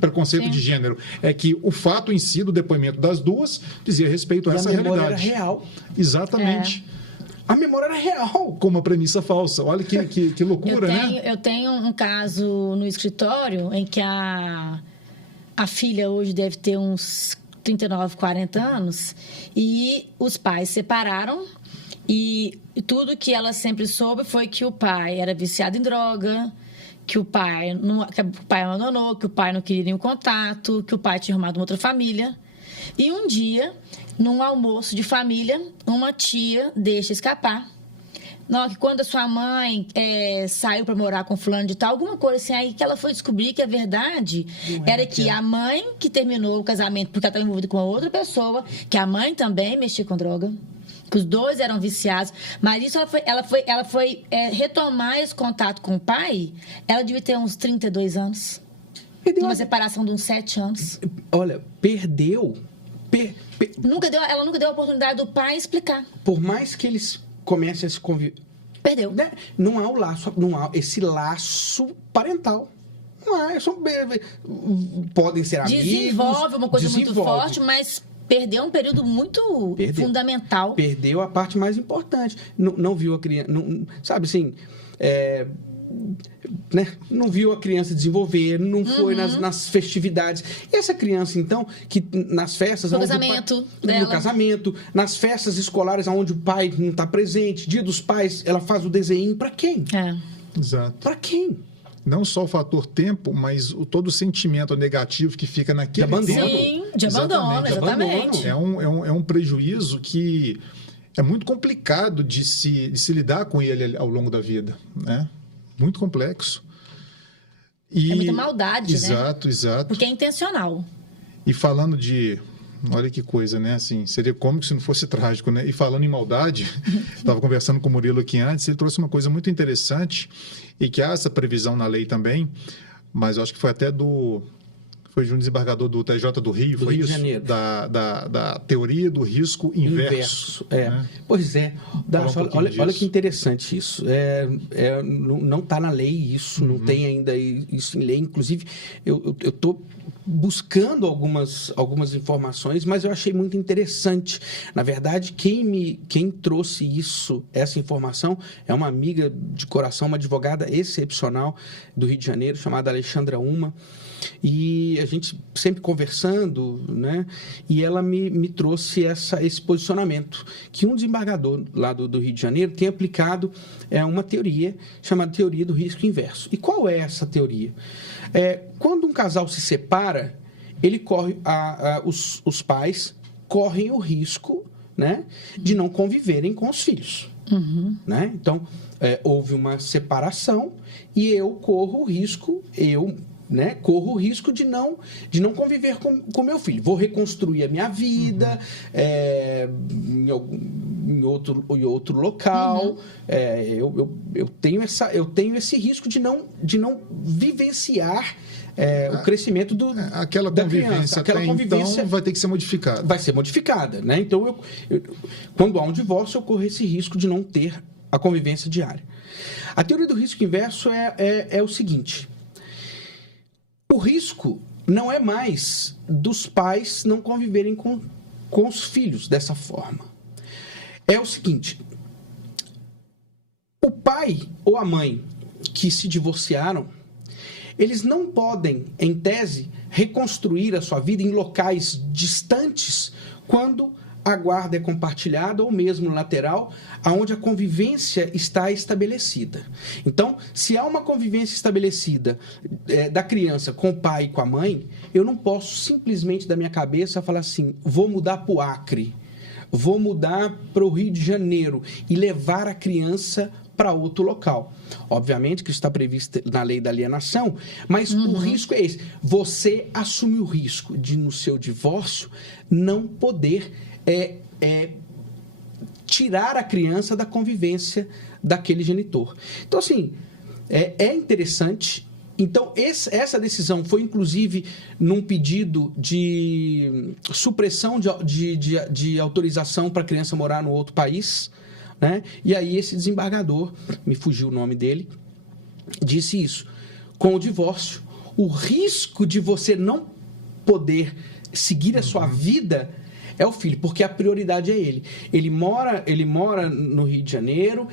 preconceito de gênero. É que o fato em si do depoimento das duas dizia respeito a essa realidade. A memória era real. Exatamente. A memória era real. Com uma premissa falsa. Olha que loucura, né? Eu tenho um caso no escritório em que a filha hoje deve ter uns 39, 40 anos, e os pais separaram, e tudo que ela sempre soube foi que o pai era viciado em droga, que o pai abandonou, que o pai não queria nenhum contato, que o pai tinha arrumado uma outra família. E um dia, num almoço de família, uma tia deixa escapar. Não, que quando a sua mãe saiu para morar com fulano de tal, alguma coisa assim, aí que ela foi descobrir que a verdade era que a mãe que terminou o casamento porque ela estava envolvida com outra pessoa, que a mãe também mexia com droga, que os dois eram viciados, mas isso ela foi retomar esse contato com o pai, ela devia ter uns 32 anos. Uma separação de uns 7 anos. Olha, perdeu. Ela nunca deu a oportunidade do pai explicar. Por mais que eles comecem a se conviver. Perdeu. Né? Não há o laço, não há esse laço parental. Não há, podem ser amigos. Desenvolve uma coisa muito forte, mas perdeu um período muito fundamental. Perdeu a parte mais importante. Não viu a criança. Sabe assim. Né? Não viu a criança desenvolver, não foi nas festividades. E essa criança, então, que nas festas... No casamento dela. No casamento, nas festas escolares onde o pai não está presente, dia dos pais, ela faz o desenho. Para quem? Exato. Para quem? Não só o fator tempo, mas todo o sentimento negativo que fica naquele tempo. Sim, de abandono, exatamente. É um prejuízo que é muito complicado de se lidar com ele ao longo da vida, né? Muito complexo. É muita maldade, exato, né? Exato. Porque é intencional. E falando de... Olha que coisa, né? Assim, seria cômico se não fosse trágico, né? E falando em maldade, estava conversando com o Murilo aqui antes, ele trouxe uma coisa muito interessante e que há essa previsão na lei também, mas eu acho que foi até foi de um desembargador do TJ do Rio, foi isso? Da teoria do risco inverso. Né? Pois é. Olha que interessante isso. Não está na lei isso, não tem ainda isso em lei. Inclusive, eu estou buscando algumas informações, mas eu achei muito interessante. Na verdade, quem trouxe essa informação, é uma amiga de coração, uma advogada excepcional do Rio de Janeiro, chamada Alexandra Uma. E a gente sempre conversando, né? E ela me trouxe esse posicionamento, que um desembargador lá do Rio de Janeiro tem aplicado uma teoria chamada teoria do risco inverso. E qual é essa teoria? Quando um casal se separa, ele os pais correm o risco, né, de não conviverem com os filhos. Uhum. Né? Então, houve uma separação e eu corro o risco, corro o risco de não conviver com meu filho. Vou reconstruir a minha vida em outro local. Eu tenho esse risco de não vivenciar o crescimento aquela da convivência criança. Aquela convivência então vai ter que ser modificada. Vai ser modificada, né? Então, quando há um divórcio, eu corro esse risco de não ter a convivência diária. A teoria do risco inverso é o seguinte: o risco não é mais dos pais não conviverem com os filhos dessa forma. É o seguinte: o pai ou a mãe que se divorciaram, eles não podem, em tese, reconstruir a sua vida em locais distantes quando a guarda é compartilhada ou mesmo lateral, onde a convivência está estabelecida. Então, se há uma convivência estabelecida da criança com o pai e com a mãe, eu não posso simplesmente da minha cabeça falar assim, vou mudar para o Acre, vou mudar para o Rio de Janeiro e levar a criança para outro local. Obviamente que isso está previsto na lei da alienação, mas o risco é esse. Você assume o risco de, no seu divórcio, não poder tirar a criança da convivência daquele genitor. Então, assim, é interessante. Então, essa decisão foi, inclusive, num pedido de supressão de autorização para a criança morar no outro país, né? E aí esse desembargador, me fugiu o nome dele, disse isso. Com o divórcio, o risco de você não poder seguir a sua vida é o filho, porque a prioridade é ele. Ele mora no Rio de Janeiro,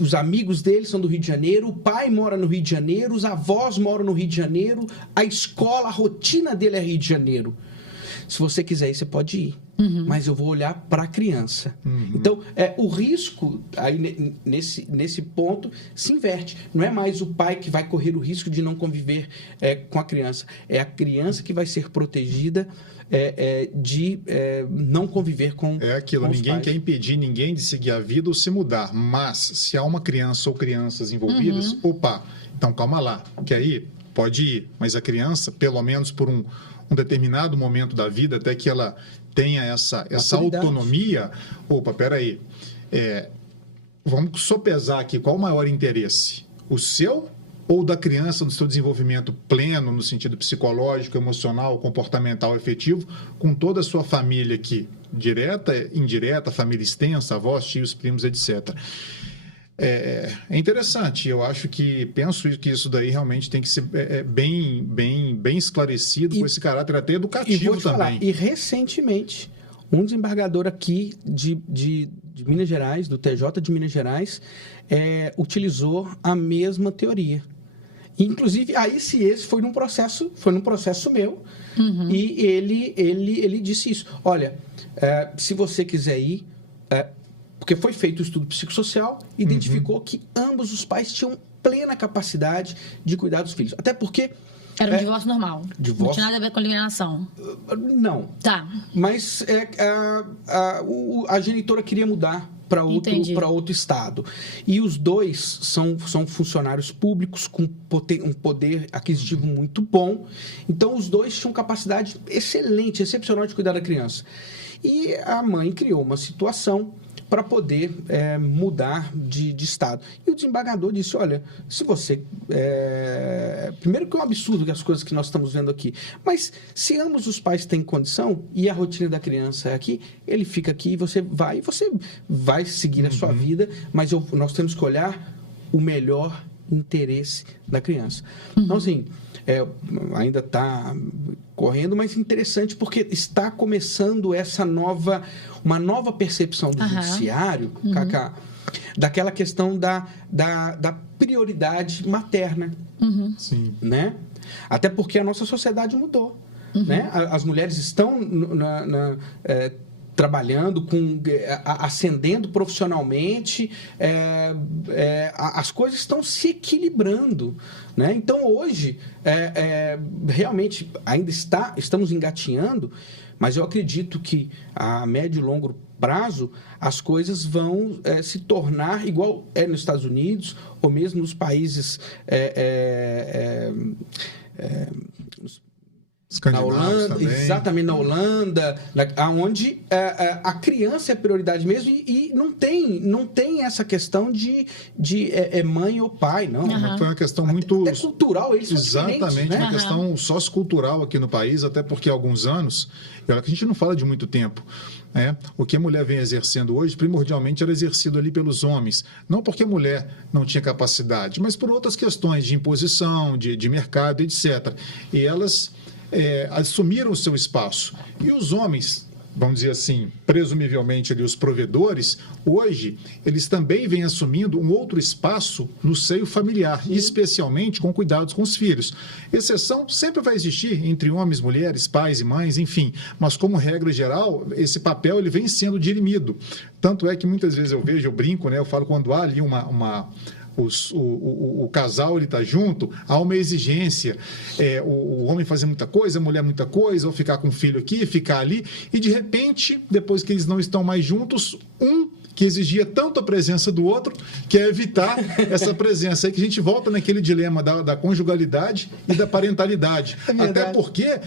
os amigos dele são do Rio de Janeiro, o pai mora no Rio de Janeiro, os avós moram no Rio de Janeiro, a escola, a rotina dele é Rio de Janeiro. Se você quiser ir, você pode ir. Mas eu vou olhar para a criança. Então, o risco, aí, nesse ponto, se inverte. Não é mais o pai que vai correr o risco de não conviver com a criança. É a criança que vai ser protegida de não conviver com aquilo, com ninguém quer impedir ninguém de seguir a vida ou se mudar. Mas, se há uma criança ou crianças envolvidas, opa, então calma lá. Quer ir? Pode ir. Mas a criança, pelo menos por um determinado momento da vida, até que ela tenha essa autonomia. Opa, peraí. Vamos sopesar aqui qual o maior interesse? O seu ou da criança no seu desenvolvimento pleno, no sentido psicológico, emocional, comportamental, efetivo, com toda a sua família aqui, direta, indireta, família extensa, avós, tios, primos, etc. É interessante, penso que isso daí realmente tem que ser bem esclarecido, com esse caráter até educativo também. E recentemente, um desembargador aqui de Minas Gerais, do TJ de Minas Gerais, utilizou a mesma teoria. Inclusive, aí se esse foi num processo meu, e ele disse isso. Olha, se você quiser ir... porque foi feito o estudo psicossocial, identificou que ambos os pais tinham plena capacidade de cuidar dos filhos. Até porque... Era um divórcio normal. Não tinha nada a ver com alienação. Não. Tá. Mas a genitora queria mudar para outro estado. E os dois são funcionários públicos com um poder aquisitivo muito bom. Então, os dois tinham capacidade excelente, excepcional de cuidar da criança. E a mãe criou uma situação para poder mudar de estado. E o desembargador disse, olha, se você... primeiro que é um absurdo as coisas que nós estamos vendo aqui, mas se ambos os pais têm condição e a rotina da criança é aqui, ele fica aqui e você vai seguir a sua vida, mas nós temos que olhar o melhor interesse da criança. Então, assim, ainda está correndo, mas interessante porque está começando uma nova percepção do judiciário, Cacá, daquela questão da prioridade materna, Sim. né? Até porque a nossa sociedade mudou, né? As mulheres estão trabalhando, ascendendo profissionalmente, as coisas estão se equilibrando, né? Então, hoje, realmente, estamos engatinhando, mas eu acredito que a médio e longo prazo, as coisas vão se tornar igual nos Estados Unidos, ou mesmo nos países... na Holanda, também. exatamente, na Holanda, onde a criança é prioridade mesmo e não tem essa questão de mãe ou pai, não. Foi uma questão muito... Até cultural, eles são exatamente, diferentes, né? uma questão sociocultural aqui no país, até porque há alguns anos, e olha que a gente não fala de muito tempo, o que a mulher vem exercendo hoje, primordialmente, era exercido ali pelos homens. Não porque a mulher não tinha capacidade, mas por outras questões de imposição, de mercado, etc. E elas assumiram o seu espaço. E os homens, vamos dizer assim, presumivelmente ali os provedores, hoje eles também vêm assumindo um outro espaço no seio familiar, especialmente com cuidados com os filhos. Exceção sempre vai existir entre homens, mulheres, pais e mães, enfim, mas como regra geral, esse papel ele vem sendo dirimido. Tanto é que muitas vezes eu brinco, eu falo quando há ali o casal ele está junto, há uma exigência, o homem fazer muita coisa, a mulher muita coisa, ou ficar com o filho aqui, ficar ali, e de repente, depois que eles não estão mais juntos, que exigia tanto a presença do outro, quer evitar essa presença. Aí que a gente volta naquele dilema da conjugalidade e da parentalidade. Até porque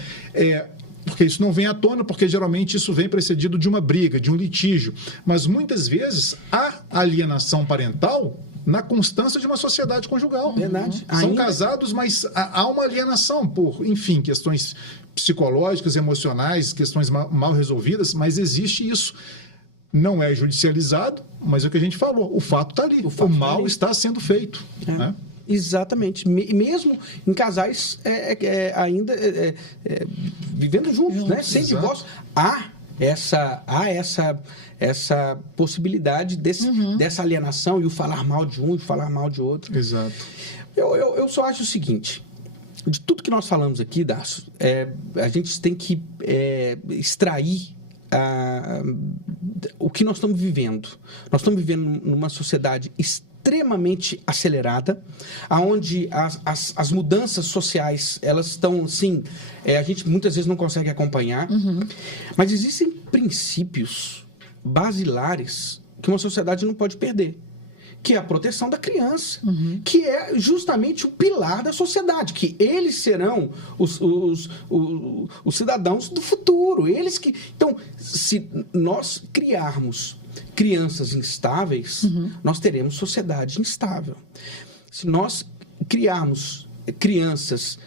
isso não vem à tona, porque geralmente isso vem precedido de uma briga, de um litígio. Mas muitas vezes há alienação parental na constância de uma sociedade conjugal. Verdade. São casados, mas há uma alienação por, enfim, questões psicológicas, emocionais, questões mal resolvidas, mas existe isso. Não é judicializado, mas é o que a gente falou. O fato está ali. O mal está sendo feito. Né? Exatamente. Mesmo em casais ainda vivendo juntos, né? Sem divórcio, há essa possibilidade dessa alienação e o falar mal de um e falar mal de outro. Exato. Eu só acho o seguinte: de tudo que nós falamos aqui, Dácio, a gente tem que extrair o que nós estamos vivendo. Nós estamos vivendo numa sociedade extremamente acelerada, onde as mudanças sociais, elas estão, assim, a gente muitas vezes não consegue acompanhar, mas existem princípios basilares que uma sociedade não pode perder, que é a proteção da criança, que é justamente o pilar da sociedade, que eles serão os cidadãos do futuro. Então, se nós criarmos crianças instáveis, nós teremos sociedade instável. Se nós criarmos crianças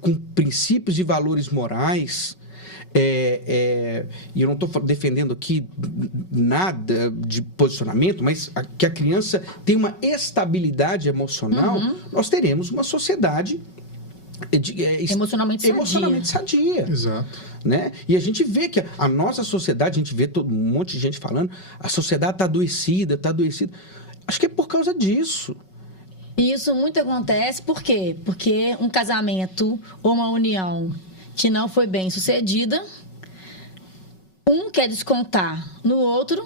com princípios e valores morais, e eu não estou defendendo aqui nada de posicionamento, mas que a criança tem uma estabilidade emocional, nós teremos uma sociedade emocionalmente sadia. Exato. Né? E a gente vê que a nossa sociedade, a gente vê um monte de gente falando, a sociedade está adoecida. Acho que é por causa disso. E isso muito acontece, por quê? Porque um casamento ou uma união que não foi bem sucedida, um quer descontar no outro,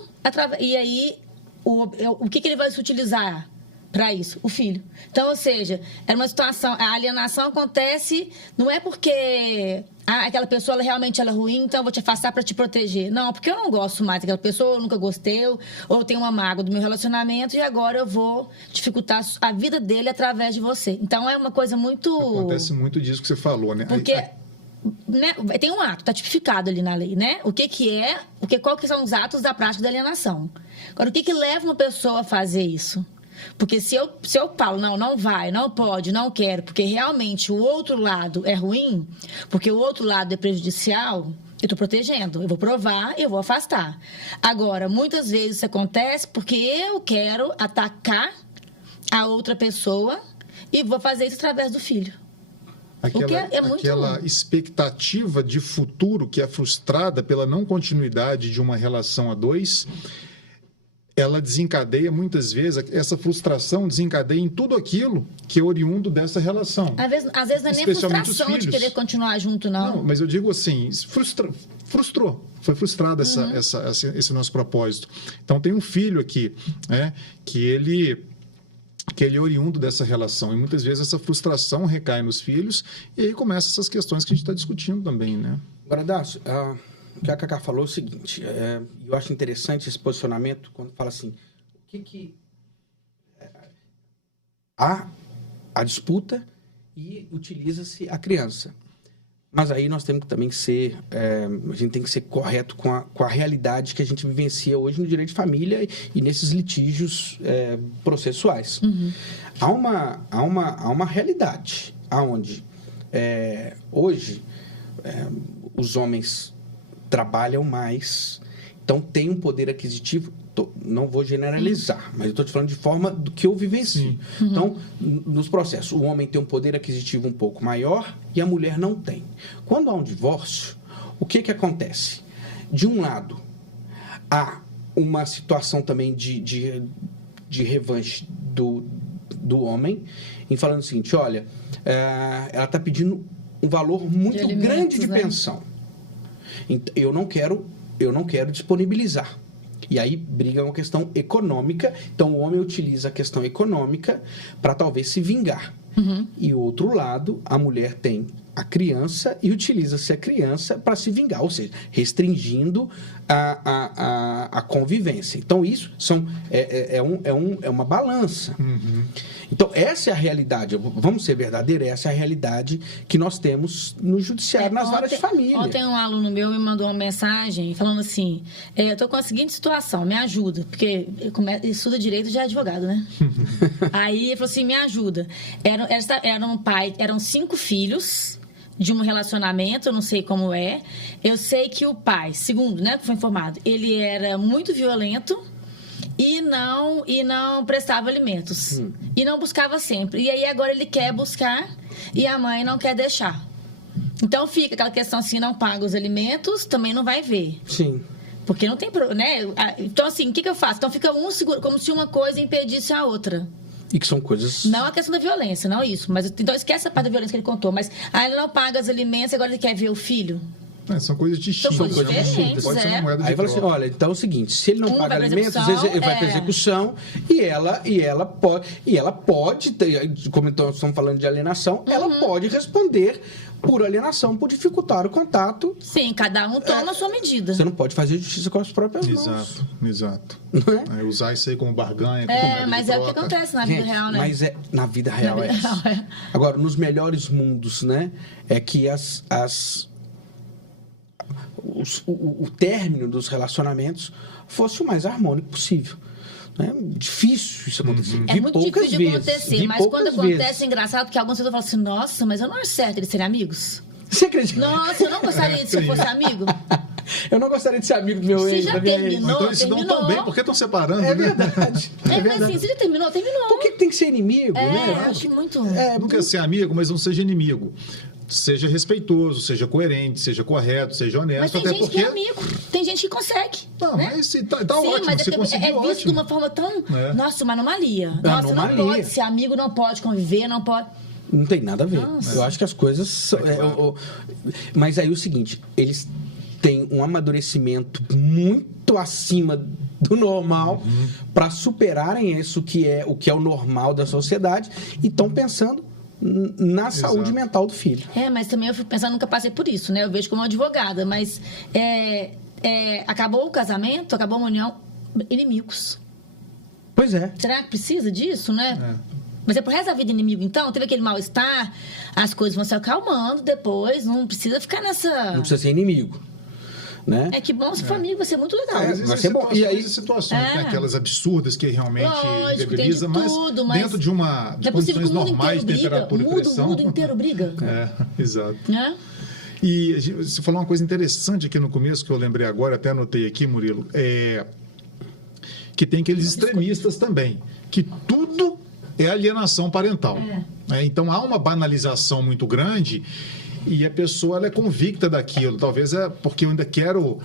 e aí o que ele vai se utilizar para isso? O filho. Então, ou seja, era uma situação, a alienação acontece, não é porque aquela pessoa realmente é ruim, então eu vou te afastar para te proteger. Não, porque eu não gosto mais daquela pessoa, eu nunca gostei, ou tenho uma mágoa do meu relacionamento e agora eu vou dificultar a vida dele através de você. Então, é uma coisa muito... Acontece muito disso que você falou, né? Porque... Né, tem um ato, está tipificado ali na lei, né? Qual que são os atos da prática da alienação? Agora, o que leva uma pessoa a fazer isso? Porque se eu falo, não vai, não pode, não quero, porque realmente o outro lado é ruim, porque o outro lado é prejudicial, eu estou protegendo, eu vou provar e eu vou afastar. Agora, muitas vezes isso acontece porque eu quero atacar a outra pessoa e vou fazer isso através do filho. Aquela expectativa de futuro que é frustrada pela não continuidade de uma relação a dois, ela desencadeia muitas vezes, essa frustração desencadeia em tudo aquilo que é oriundo dessa relação. Às vezes não é nem frustração de querer continuar junto, não. Não, mas eu digo assim, frustrou. Foi frustrado esse nosso propósito. Então tem um filho aqui, né, que ele é oriundo dessa relação. E muitas vezes essa frustração recai nos filhos e aí começam essas questões que a gente está discutindo também, né? Agora, Dácio, o que a Cacá falou é o seguinte, eu acho interessante esse posicionamento quando fala assim, há a disputa e utiliza-se a criança. Mas aí nós temos que também ser, a gente tem que ser correto com a realidade que a gente vivencia hoje no direito de família e nesses litígios processuais. Uhum. Há uma realidade onde hoje os homens trabalham mais, então tem um poder aquisitivo. Não vou generalizar, mas eu estou te falando de forma do que eu vivencio. Uhum. Então, nos processos, o homem tem um poder aquisitivo um pouco maior e a mulher não tem. Quando há um divórcio, o que acontece? De um lado, há uma situação também de revanche do homem, em falando o seguinte, olha, ela está pedindo um valor muito grande de pensão. Eu não quero disponibilizar. E aí briga uma questão econômica. Então, o homem utiliza a questão econômica para talvez se vingar. Uhum. E, outro lado, a mulher tem a criança e utiliza-se a criança para se vingar. Ou seja, restringindo a convivência. Então, isso é uma balança. Uhum. Então, essa é a realidade. Vamos ser verdadeiros, essa é a realidade que nós temos no judiciário, nas varas de família. Ontem um aluno meu me mandou uma mensagem falando assim, eu estou com a seguinte situação, me ajuda, porque estuda direito e já é advogado, né? Aí ele falou assim, me ajuda. Eram 5 filhos de um relacionamento, eu não sei como é. Eu sei que o pai, segundo, né, que foi informado, ele era muito violento e não prestava alimentos. E não buscava sempre. E aí agora ele quer buscar e a mãe não quer deixar. Então fica aquela questão assim, não paga os alimentos, também não vai ver. Sim. Porque não tem, né? Então assim, o que eu faço? Então fica um seguro, como se uma coisa impedisse a outra. E que são coisas... Não a questão da violência, não isso. Mas, então esquece a parte da violência que ele contou. Mas ele não paga os alimentos, agora ele quer ver o filho. São coisas distintas. São coisas diferentes, Pode ser uma moeda de Aí fala assim, olha, então é o seguinte, se ele não paga alimentos, às vezes ele vai para execução e ela pode, como então estamos falando de alienação, ela pode responder por alienação, por dificultar o contato. Sim, cada um toma a sua medida. Você não pode fazer justiça com as próprias mãos. Exato. Não é? Usar isso aí como barganha. Mas é o que acontece na vida real, né? Mas na vida real é isso. Agora, nos melhores mundos, né, é que o término dos relacionamentos fosse o mais harmônico possível. É difícil isso acontecer. É muito difícil de acontecer, mas quando acontece é engraçado que algumas pessoas falam assim, nossa, mas eu não acho certo eles serem amigos. Você acredita? Nossa, eu não gostaria de se eu fosse amigo. Eu não gostaria de ser amigo do meu ex. Você já terminou? Então eles se dão tão bem, por que estão separando? É verdade. Mas assim, você já terminou? Terminou. Por que tem que ser inimigo, né? Eu acho muito... Não quer ser amigo, mas não seja inimigo. Seja respeitoso, seja coerente, seja correto, seja honesto. Mas tem até gente porque... que é amigo, tem gente que consegue. Não, né? mas tá Sim, ótimo, mas você conseguiu, visto ótimo. de uma forma tão... Nossa, uma anomalia. Nossa, anomalia. não pode ser amigo, não pode conviver, não pode... Não tem nada a ver. Nossa. Eu acho que as coisas... são, claro. Mas aí o seguinte, eles têm um amadurecimento muito acima do normal para superarem isso que é o normal da sociedade e estão pensando na saúde mental do filho. Mas também eu fico pensando, nunca passei por isso, né? Eu vejo como advogada, mas acabou o casamento, acabou a união, inimigos. Pois é. Será que precisa disso, né? Mas é pro resto da vida inimigo, então? Teve aquele mal-estar, as coisas vão se acalmando depois, não precisa ficar nessa... Não precisa ser inimigo. Né? É que bom, se for amigo vai ser muito legal. Vai ser bom. E aí situações, né? Aquelas absurdas que realmente inviabilizam, mas dentro de condições normais de temperatura e pressão. O mundo inteiro briga. Exato. É? E você falou uma coisa interessante aqui no começo, que eu lembrei agora, até anotei aqui, Murilo, que tem aqueles extremistas também, que tudo é alienação parental. Então, há uma banalização muito grande e a pessoa ela é convicta daquilo. Talvez é porque eu ainda quero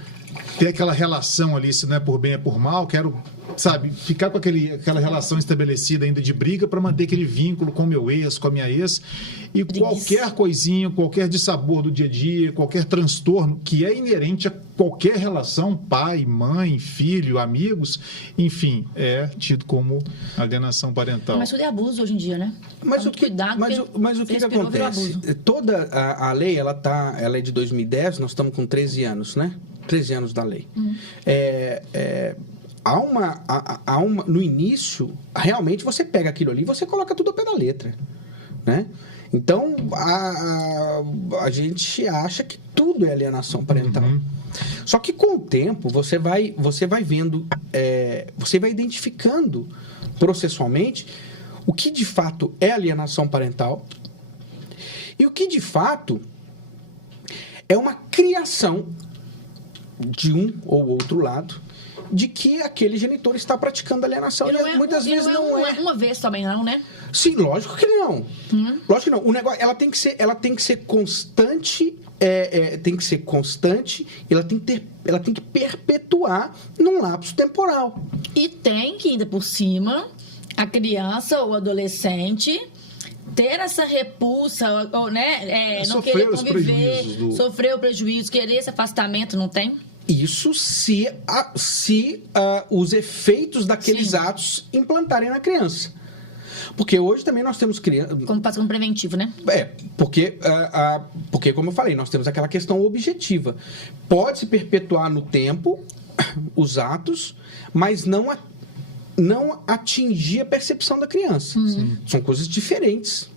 ter aquela relação ali, se não é por bem é por mal, quero, sabe, ficar com aquela relação estabelecida ainda de briga para manter aquele vínculo com meu ex, com a minha ex. E qualquer coisinha, qualquer dissabor do dia a dia, qualquer transtorno que é inerente a qualquer relação, pai, mãe, filho, amigos, enfim, é tido como alienação parental. Mas tudo é abuso hoje em dia, né? Mas muito cuidado. Mas o que acontece? Toda a lei, ela é de 2010, nós estamos com 13 anos, né? 13 anos da lei. No início, realmente você pega aquilo ali e você coloca tudo ao pé da letra, né? Então, a gente acha que tudo é alienação parental. Só que com o tempo, você vai vendo, você vai identificando processualmente o que de fato é alienação parental e o que de fato é uma criação de um ou outro lado de que aquele genitor está praticando alienação. Muitas vezes não é. Uma vez também não, né? Sim, lógico que não. Lógico que não. O negócio, ela tem que ser constante, tem que ser constante, ela tem que perpetuar num lapso temporal. E tem que, ainda por cima, a criança ou adolescente ter essa repulsa, ou, né, não querer conviver, sofrer o prejuízo, querer esse afastamento, não tem? Isso se os efeitos daqueles atos implantarem na criança. Porque hoje também nós temos crianças... Como passa como preventivo, né? Porque, como eu falei, nós temos aquela questão objetiva. Pode se perpetuar no tempo os atos, mas não atingir a percepção da criança. São coisas diferentes.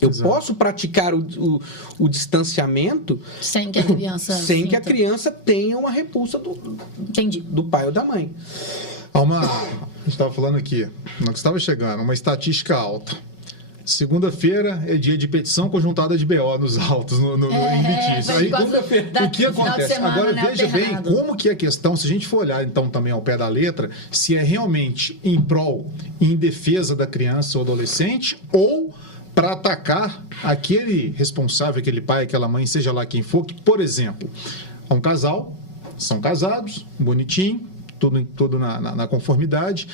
Eu posso praticar o distanciamento sem que a criança que a criança tenha uma repulsa do pai ou da mãe. A gente estava falando aqui, no que estava chegando, uma estatística alta. Segunda-feira é dia de petição conjuntada de BO nos autos, no litígio. Aí, o que acontece? Agora, veja bem como que é a questão, se a gente for olhar, então, também ao pé da letra, se é realmente em prol, em defesa da criança ou adolescente, ou para atacar aquele responsável, aquele pai, aquela mãe, seja lá quem for, que, por exemplo, é um casal, são casados, bonitinho, tudo na conformidade,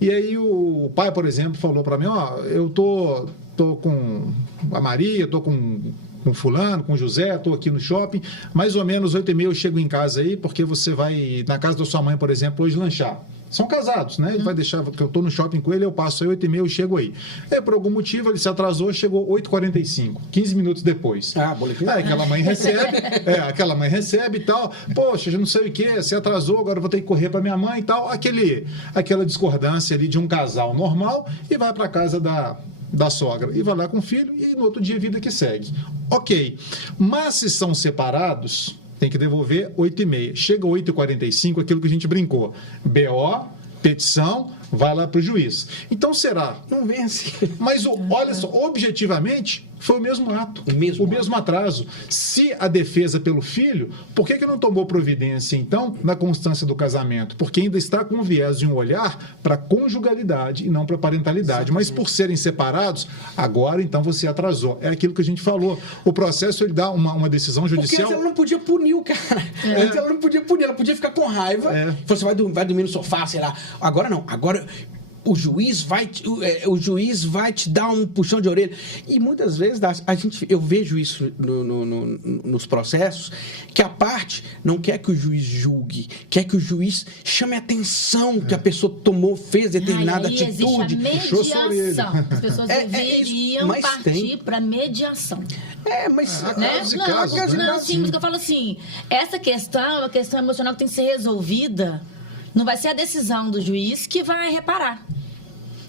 e aí o pai, por exemplo, falou para mim, eu tô com a Maria, tô com fulano, com o José, tô aqui no shopping, mais ou menos 8h30 eu chego em casa aí, porque você vai na casa da sua mãe, por exemplo, hoje lanchar. São casados, né? Ele vai deixar, que eu tô no shopping com ele, eu passo aí 8h30, eu chego aí. Aí, por algum motivo, ele se atrasou, chegou 8h45, 15 minutos depois. Boletim. Aquela mãe recebe e tal. Poxa, já não sei o que, se atrasou, agora eu vou ter que correr para minha mãe e tal. Aquela discordância ali de um casal normal e vai para casa da sogra. E vai lá com o filho e no outro dia a vida que segue. Ok. Mas se são separados, tem que devolver 8h30. Chega 8h45, aquilo que a gente brincou. BO, petição, vai lá para o juiz. Então será? Não vence. Mas olha só, objetivamente, foi o mesmo ato. O mesmo atraso. Se a defesa pelo filho, por que não tomou providência, então, na constância do casamento? Porque ainda está com viés de um olhar para conjugalidade e não para parentalidade. Exatamente. Mas por serem separados, agora, então, você atrasou. É aquilo que a gente falou. O processo, ele dá uma decisão judicial... Porque ela não podia punir o cara. Antes ela não podia punir, ela podia ficar com raiva. Você vai dormir no sofá, sei lá. Agora não. Agora... O juiz vai te dar um puxão de orelha. E muitas vezes eu vejo isso nos processos, que a parte não quer que o juiz julgue, quer que o juiz chame a atenção que a pessoa fez determinada atitude. Existe a mediação. As pessoas deveriam partir para mediação. Mas... Sim, porque eu falo assim, essa questão é uma questão emocional que tem que ser resolvida. Não vai ser a decisão do juiz que vai reparar.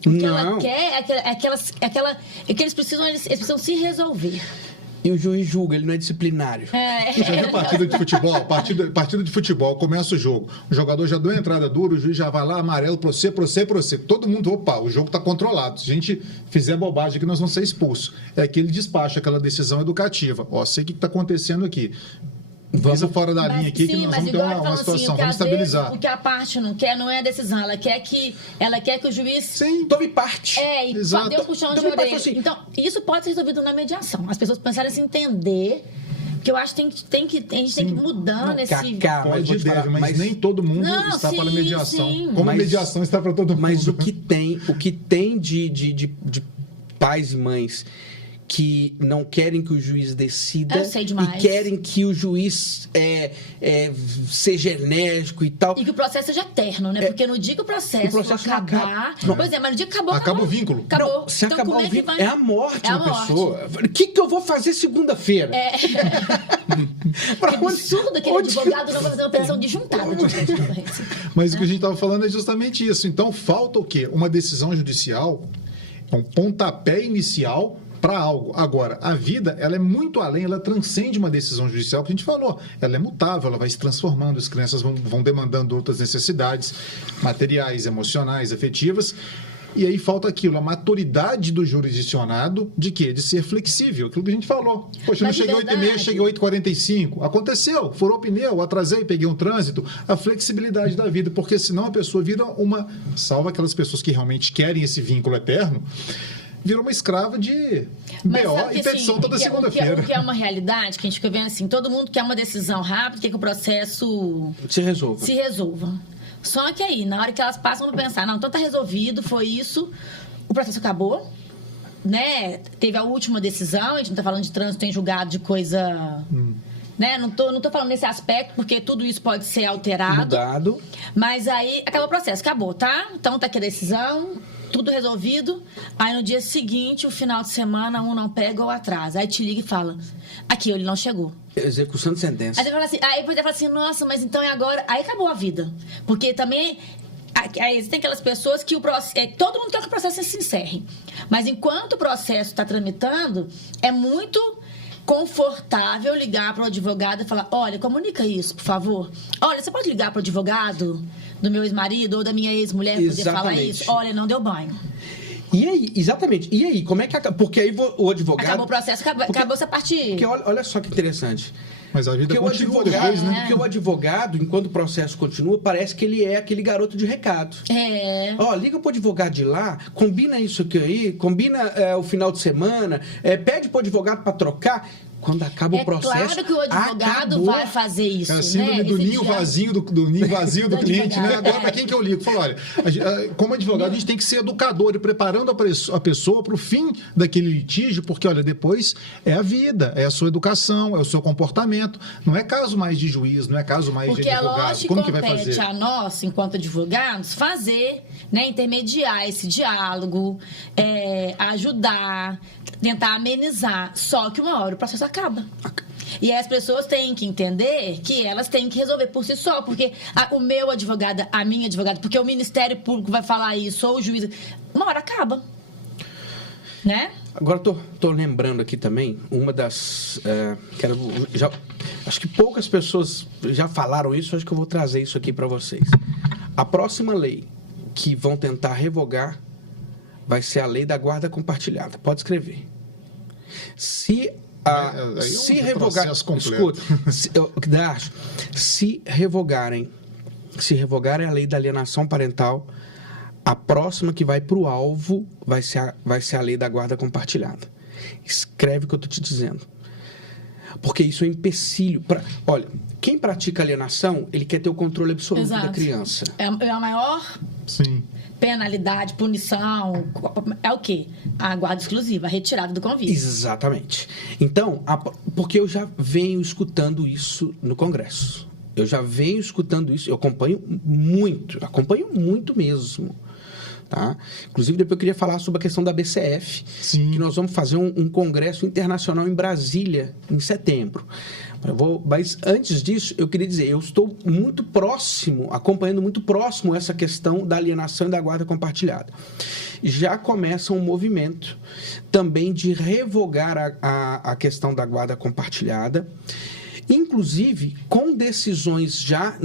O que ela quer é que eles precisam se resolver. E o juiz julga, ele não é disciplinário. Já viu partida de futebol? Partida de futebol, começa o jogo. O jogador já deu a entrada dura, o juiz já vai lá, amarelo, pra você. Todo mundo, o jogo está controlado. Se a gente fizer bobagem aqui, nós vamos ser expulsos. É que ele despacha aquela decisão educativa. Sei o que está acontecendo aqui. Isso fora da linha aqui, que nós vamos ter uma situação, vamos estabilizar. O que a parte não quer não é a decisão, ela quer que o juiz... Sim, tome parte. E só dê um puxão de orelha. Assim. Então, isso pode ser resolvido na mediação. As pessoas pensarem em se entender... que eu acho que a gente tem que ir mudando esse... Mas nem todo mundo está para a mediação. Como a mediação está para todo mundo. Mas o que tem de pais e mães que não querem que o juiz decida e querem que o juiz seja enérgico e tal. E que o processo seja eterno, né? Porque no dia que o processo acabar... Pois é, mas no dia que acabou o vínculo. Acabou. Não, se acabar o vínculo, é a morte da pessoa. O que eu vou fazer segunda-feira? Que absurdo aquele advogado não vai fazer uma pensão disjuntada. Mas o que a gente estava falando é justamente isso. Então, falta o quê? Uma decisão judicial, um pontapé inicial para algo. Agora, a vida, ela é muito além, ela transcende uma decisão judicial que a gente falou. Ela é mutável, ela vai se transformando, as crianças vão demandando outras necessidades materiais, emocionais, afetivas. E aí falta aquilo, a maturidade do jurisdicionado de quê? De ser flexível, aquilo que a gente falou. Poxa, eu não cheguei 8h30, cheguei 8h45. Aconteceu, furou o pneu, atrasei, peguei um trânsito. A flexibilidade da vida, porque senão a pessoa vira salvo aquelas pessoas que realmente querem esse vínculo eterno, virou uma escrava de BO e petição toda segunda-feira. O que é uma realidade, que a gente fica vendo assim, todo mundo quer uma decisão rápida, quer que o processo se resolva. Só que aí, na hora que elas passam para pensar, não, então tá resolvido, foi isso, o processo acabou, né? Teve a última decisão, a gente não tá falando de trânsito em julgado de coisa... Né? Não tô falando nesse aspecto, porque tudo isso pode ser alterado. Mudado. Mas aí, acabou o processo, acabou, tá? Então tá aqui a decisão... tudo resolvido, aí no dia seguinte, o final de semana, um não pega ou atrasa. Aí te liga e fala, aqui, ele não chegou. Execução de sentença. Aí você fala assim, nossa, mas então é agora? Aí acabou a vida. Porque também, aí tem aquelas pessoas que todo mundo quer que o processo se encerre. Mas enquanto o processo está tramitando, é muito confortável ligar para o advogado e falar, olha, comunica isso, por favor. Olha, você pode ligar para o advogado do meu ex-marido ou da minha ex-mulher poder falar isso? Olha, não deu banho. E aí, exatamente. E aí, como é que acaba? Porque aí o advogado... Acabou o processo, acabou essa parte... Porque olha só que interessante. Mas a vida continua depois, né? Porque o advogado, enquanto o processo continua, parece que ele é aquele garoto de recado. Liga pro advogado de lá, combina isso aqui aí, combina o final de semana, pede pro advogado para trocar... Quando acaba o processo... É claro que o advogado vai fazer isso, é a síndrome do ninho vazio do ninho vazio do cliente, né? Agora, para quem que eu ligo? Falo, olha, como advogado, a gente tem que ser educador e preparando a pessoa para o fim daquele litígio, porque, olha, depois é a vida, é a sua educação, é o seu comportamento. Não é caso mais de juiz, não é caso mais de advogado. Porque é lógico que compete a nós, enquanto advogados, fazer, né, intermediar esse diálogo, ajudar, tentar amenizar. Só que uma hora o processo acaba. E aí as pessoas têm que entender que elas têm que resolver por si só, porque o meu advogado, a minha advogada, porque o Ministério Público vai falar isso, ou o juiz, uma hora acaba. Né? Agora tô lembrando aqui também uma das... acho que poucas pessoas já falaram isso, acho que eu vou trazer isso aqui para vocês. A próxima lei que vão tentar revogar vai ser a lei da guarda compartilhada. Pode escrever. Se revogar... Escuta, se revogarem a lei da alienação parental, a próxima que vai para o alvo vai ser a lei da guarda compartilhada. Escreve o que eu estou te dizendo. Porque isso é um empecilho. Olha, quem pratica alienação, ele quer ter o controle absoluto da criança. É a maior... Sim. Penalidade, punição, é o quê? A guarda exclusiva, a retirada do convívio. Exatamente. Então, porque eu já venho escutando isso no Congresso. Eu já venho escutando isso, eu acompanho muito mesmo. Tá? Inclusive, depois eu queria falar sobre a questão da BCF, Sim. que nós vamos fazer um congresso internacional em Brasília, em setembro. Mas antes disso, eu queria dizer, eu estou acompanhando muito próximo essa questão da alienação e da guarda compartilhada. Já começa um movimento também de revogar a questão da guarda compartilhada, inclusive com decisões já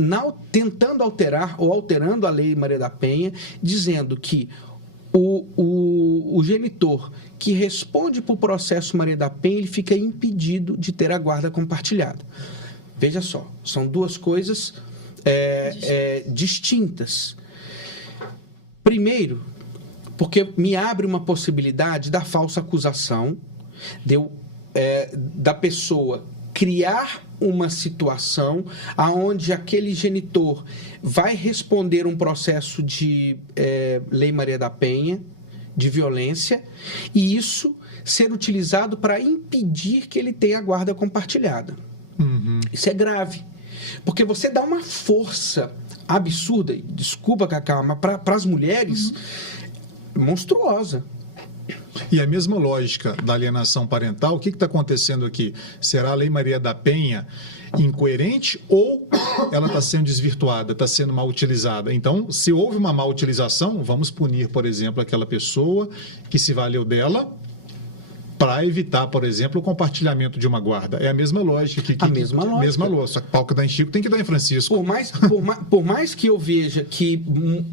tentando alterar ou alterando a Lei Maria da Penha, dizendo que o genitor que responde por processo Maria da Penha, ele fica impedido de ter a guarda compartilhada. Veja só, são duas coisas distintas. Primeiro, porque me abre uma possibilidade da falsa acusação, da pessoa criar uma situação onde aquele genitor vai responder um processo de Lei Maria da Penha, de violência, e isso ser utilizado para impedir que ele tenha a guarda compartilhada. Uhum. Isso é grave, porque você dá uma força absurda, desculpa, Cacá, mas para as mulheres, monstruosa. E a mesma lógica da alienação parental, o que está acontecendo aqui? Será a Lei Maria da Penha incoerente ou ela está sendo desvirtuada, está sendo mal utilizada? Então, se houve uma mal utilização, vamos punir, por exemplo, aquela pessoa que se valeu dela para evitar, por exemplo, o compartilhamento de uma guarda. É a mesma lógica. Mesma lógica. Só que pau que dá em Chico tem que dar em Francisco. Por mais que eu veja que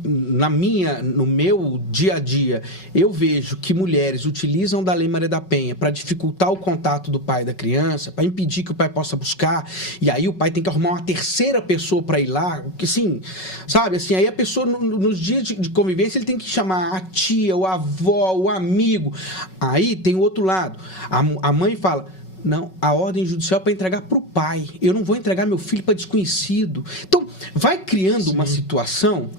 no meu dia a dia, eu vejo que mulheres utilizam da Lei Maria da Penha para dificultar o contato do pai e da criança, para impedir que o pai possa buscar, e aí o pai tem que arrumar uma terceira pessoa para ir lá, porque assim, sabe, assim, aí a pessoa, nos dias de convivência, ele tem que chamar a tia, o avó, o amigo. Aí tem o outro lado. A mãe fala, não, a ordem judicial é para entregar para o pai. Eu não vou entregar meu filho para desconhecido. Então, vai criando uma situação,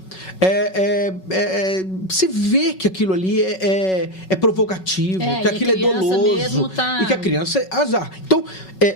você vê que aquilo ali é provocativo, que aquilo é doloso, e que a criança é azar. Então,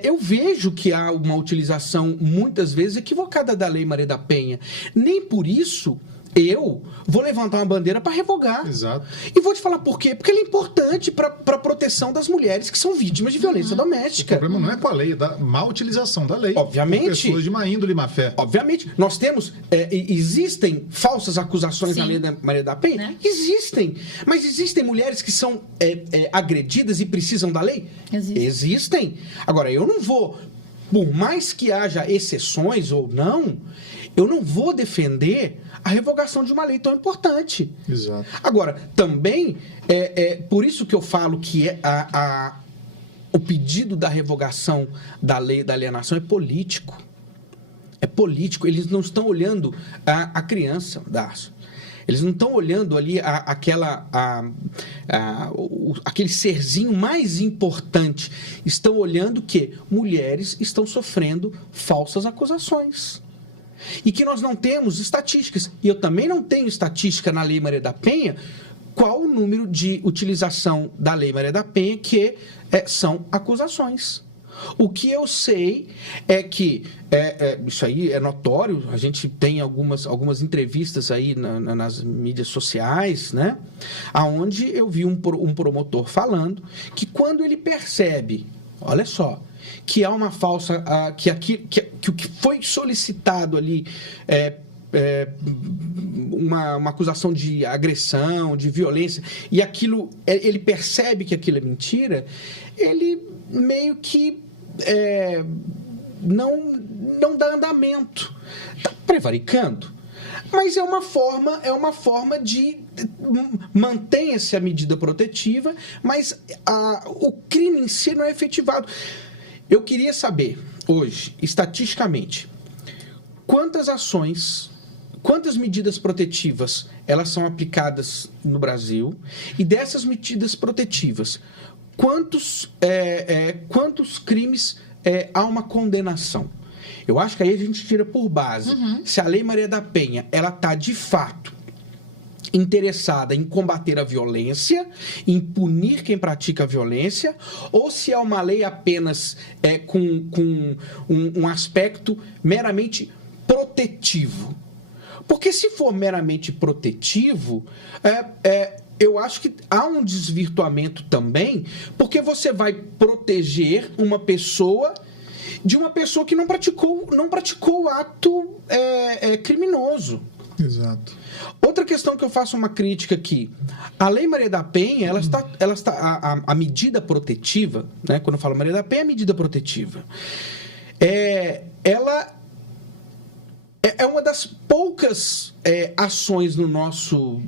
eu vejo que há uma utilização, muitas vezes, equivocada da Lei Maria da Penha. Nem por isso eu vou levantar uma bandeira para revogar. Exato. E vou te falar por quê. Porque ele é importante para a proteção das mulheres que são vítimas de violência doméstica. O problema não é com a lei, é da má utilização da lei. Obviamente. Por pessoas de má índole e má fé. Obviamente. Nós temos... existem falsas acusações na Lei da Maria da Penha? Né? Existem. Mas existem mulheres que são agredidas e precisam da lei? Existem. Agora, eu não vou... Por mais que haja exceções ou não, eu não vou defender a revogação de uma lei tão importante. Exato. Agora, também, por isso que eu falo que o pedido da revogação da lei da alienação é político. É político. Eles não estão olhando a criança, Darcio. Eles não estão olhando ali aquele serzinho mais importante. Estão olhando que mulheres estão sofrendo falsas acusações. E que nós não temos estatísticas. E eu também não tenho estatística na Lei Maria da Penha qual o número de utilização da Lei Maria da Penha que são acusações. O que eu sei é que, isso aí é notório, a gente tem algumas entrevistas aí nas mídias sociais, né? Onde eu vi um promotor falando que quando ele percebe, olha só, que há uma falsa, que o que foi solicitado ali uma acusação de agressão, de violência, e aquilo, ele percebe que aquilo é mentira, ele meio que não dá andamento. Está prevaricando. Mas é uma forma de manter-se a medida protetiva, mas o crime em si não é efetivado. Eu queria saber, hoje, estatisticamente, quantas medidas protetivas elas são aplicadas no Brasil, e dessas medidas protetivas, quantos crimes há uma condenação? Eu acho que aí a gente tira por base se a Lei Maria da Penha ela está, de fato, interessada em combater a violência, em punir quem pratica a violência, ou se é uma lei apenas com um aspecto meramente protetivo. Porque se for meramente protetivo, eu acho que há um desvirtuamento também, porque você vai proteger uma pessoa de uma pessoa que não praticou o ato criminoso. Exato. Outra questão que eu faço uma crítica aqui, a Lei Maria da Penha, ela está a medida protetiva, né? Quando eu falo Maria da Penha, é a medida protetiva. Ela é uma das poucas ações no nosso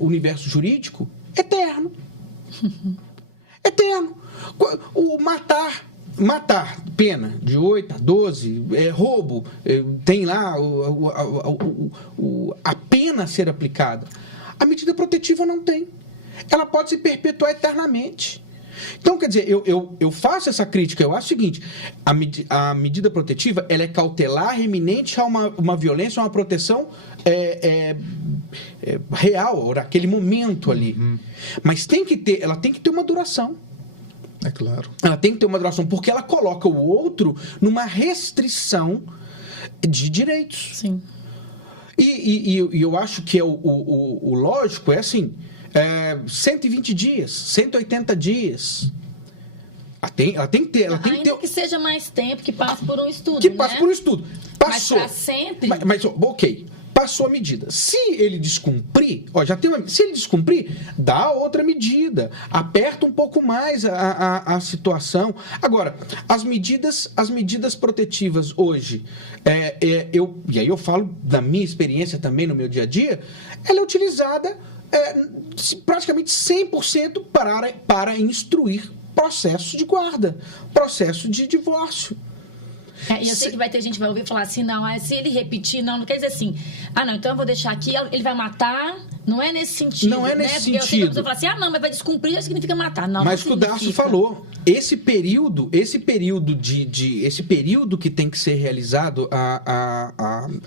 universo jurídico eterno. Eterno. O matar Matar, pena de 8 a 12, roubo, tem lá a pena a ser aplicada. A medida protetiva não tem. Ela pode se perpetuar eternamente. Então, quer dizer, eu faço essa crítica. Eu acho o seguinte: a medida protetiva ela é cautelar, eminente a uma violência, a uma proteção real, naquele momento ali. Mas ela tem que ter uma duração. É claro. Ela tem que ter uma duração, porque ela coloca o outro numa restrição de direitos. Sim. E eu acho que o lógico é assim: 120 dias, 180 dias. Ela tem que ter. Ainda que seja mais tempo, que passe por um estudo. Que passe por um estudo. Passou. Mas pra sempre. Mas ok. Passou a medida. Se ele descumprir, se ele descumprir, dá outra medida, aperta um pouco mais a situação. Agora, as medidas protetivas hoje, e aí eu falo da minha experiência também no meu dia a dia, ela é utilizada praticamente 100% para instruir processo de guarda, processo de divórcio. E eu sei que vai ter gente que vai ouvir falar assim, não, se ele repetir, não quer dizer assim, não, então eu vou deixar aqui, ele vai matar, não é nesse sentido. Não é nesse sentido. Eu sei que a pessoa fala assim, não, mas vai descumprir, isso significa matar. Não, mas não o Darcio falou, esse período que tem que ser realizado,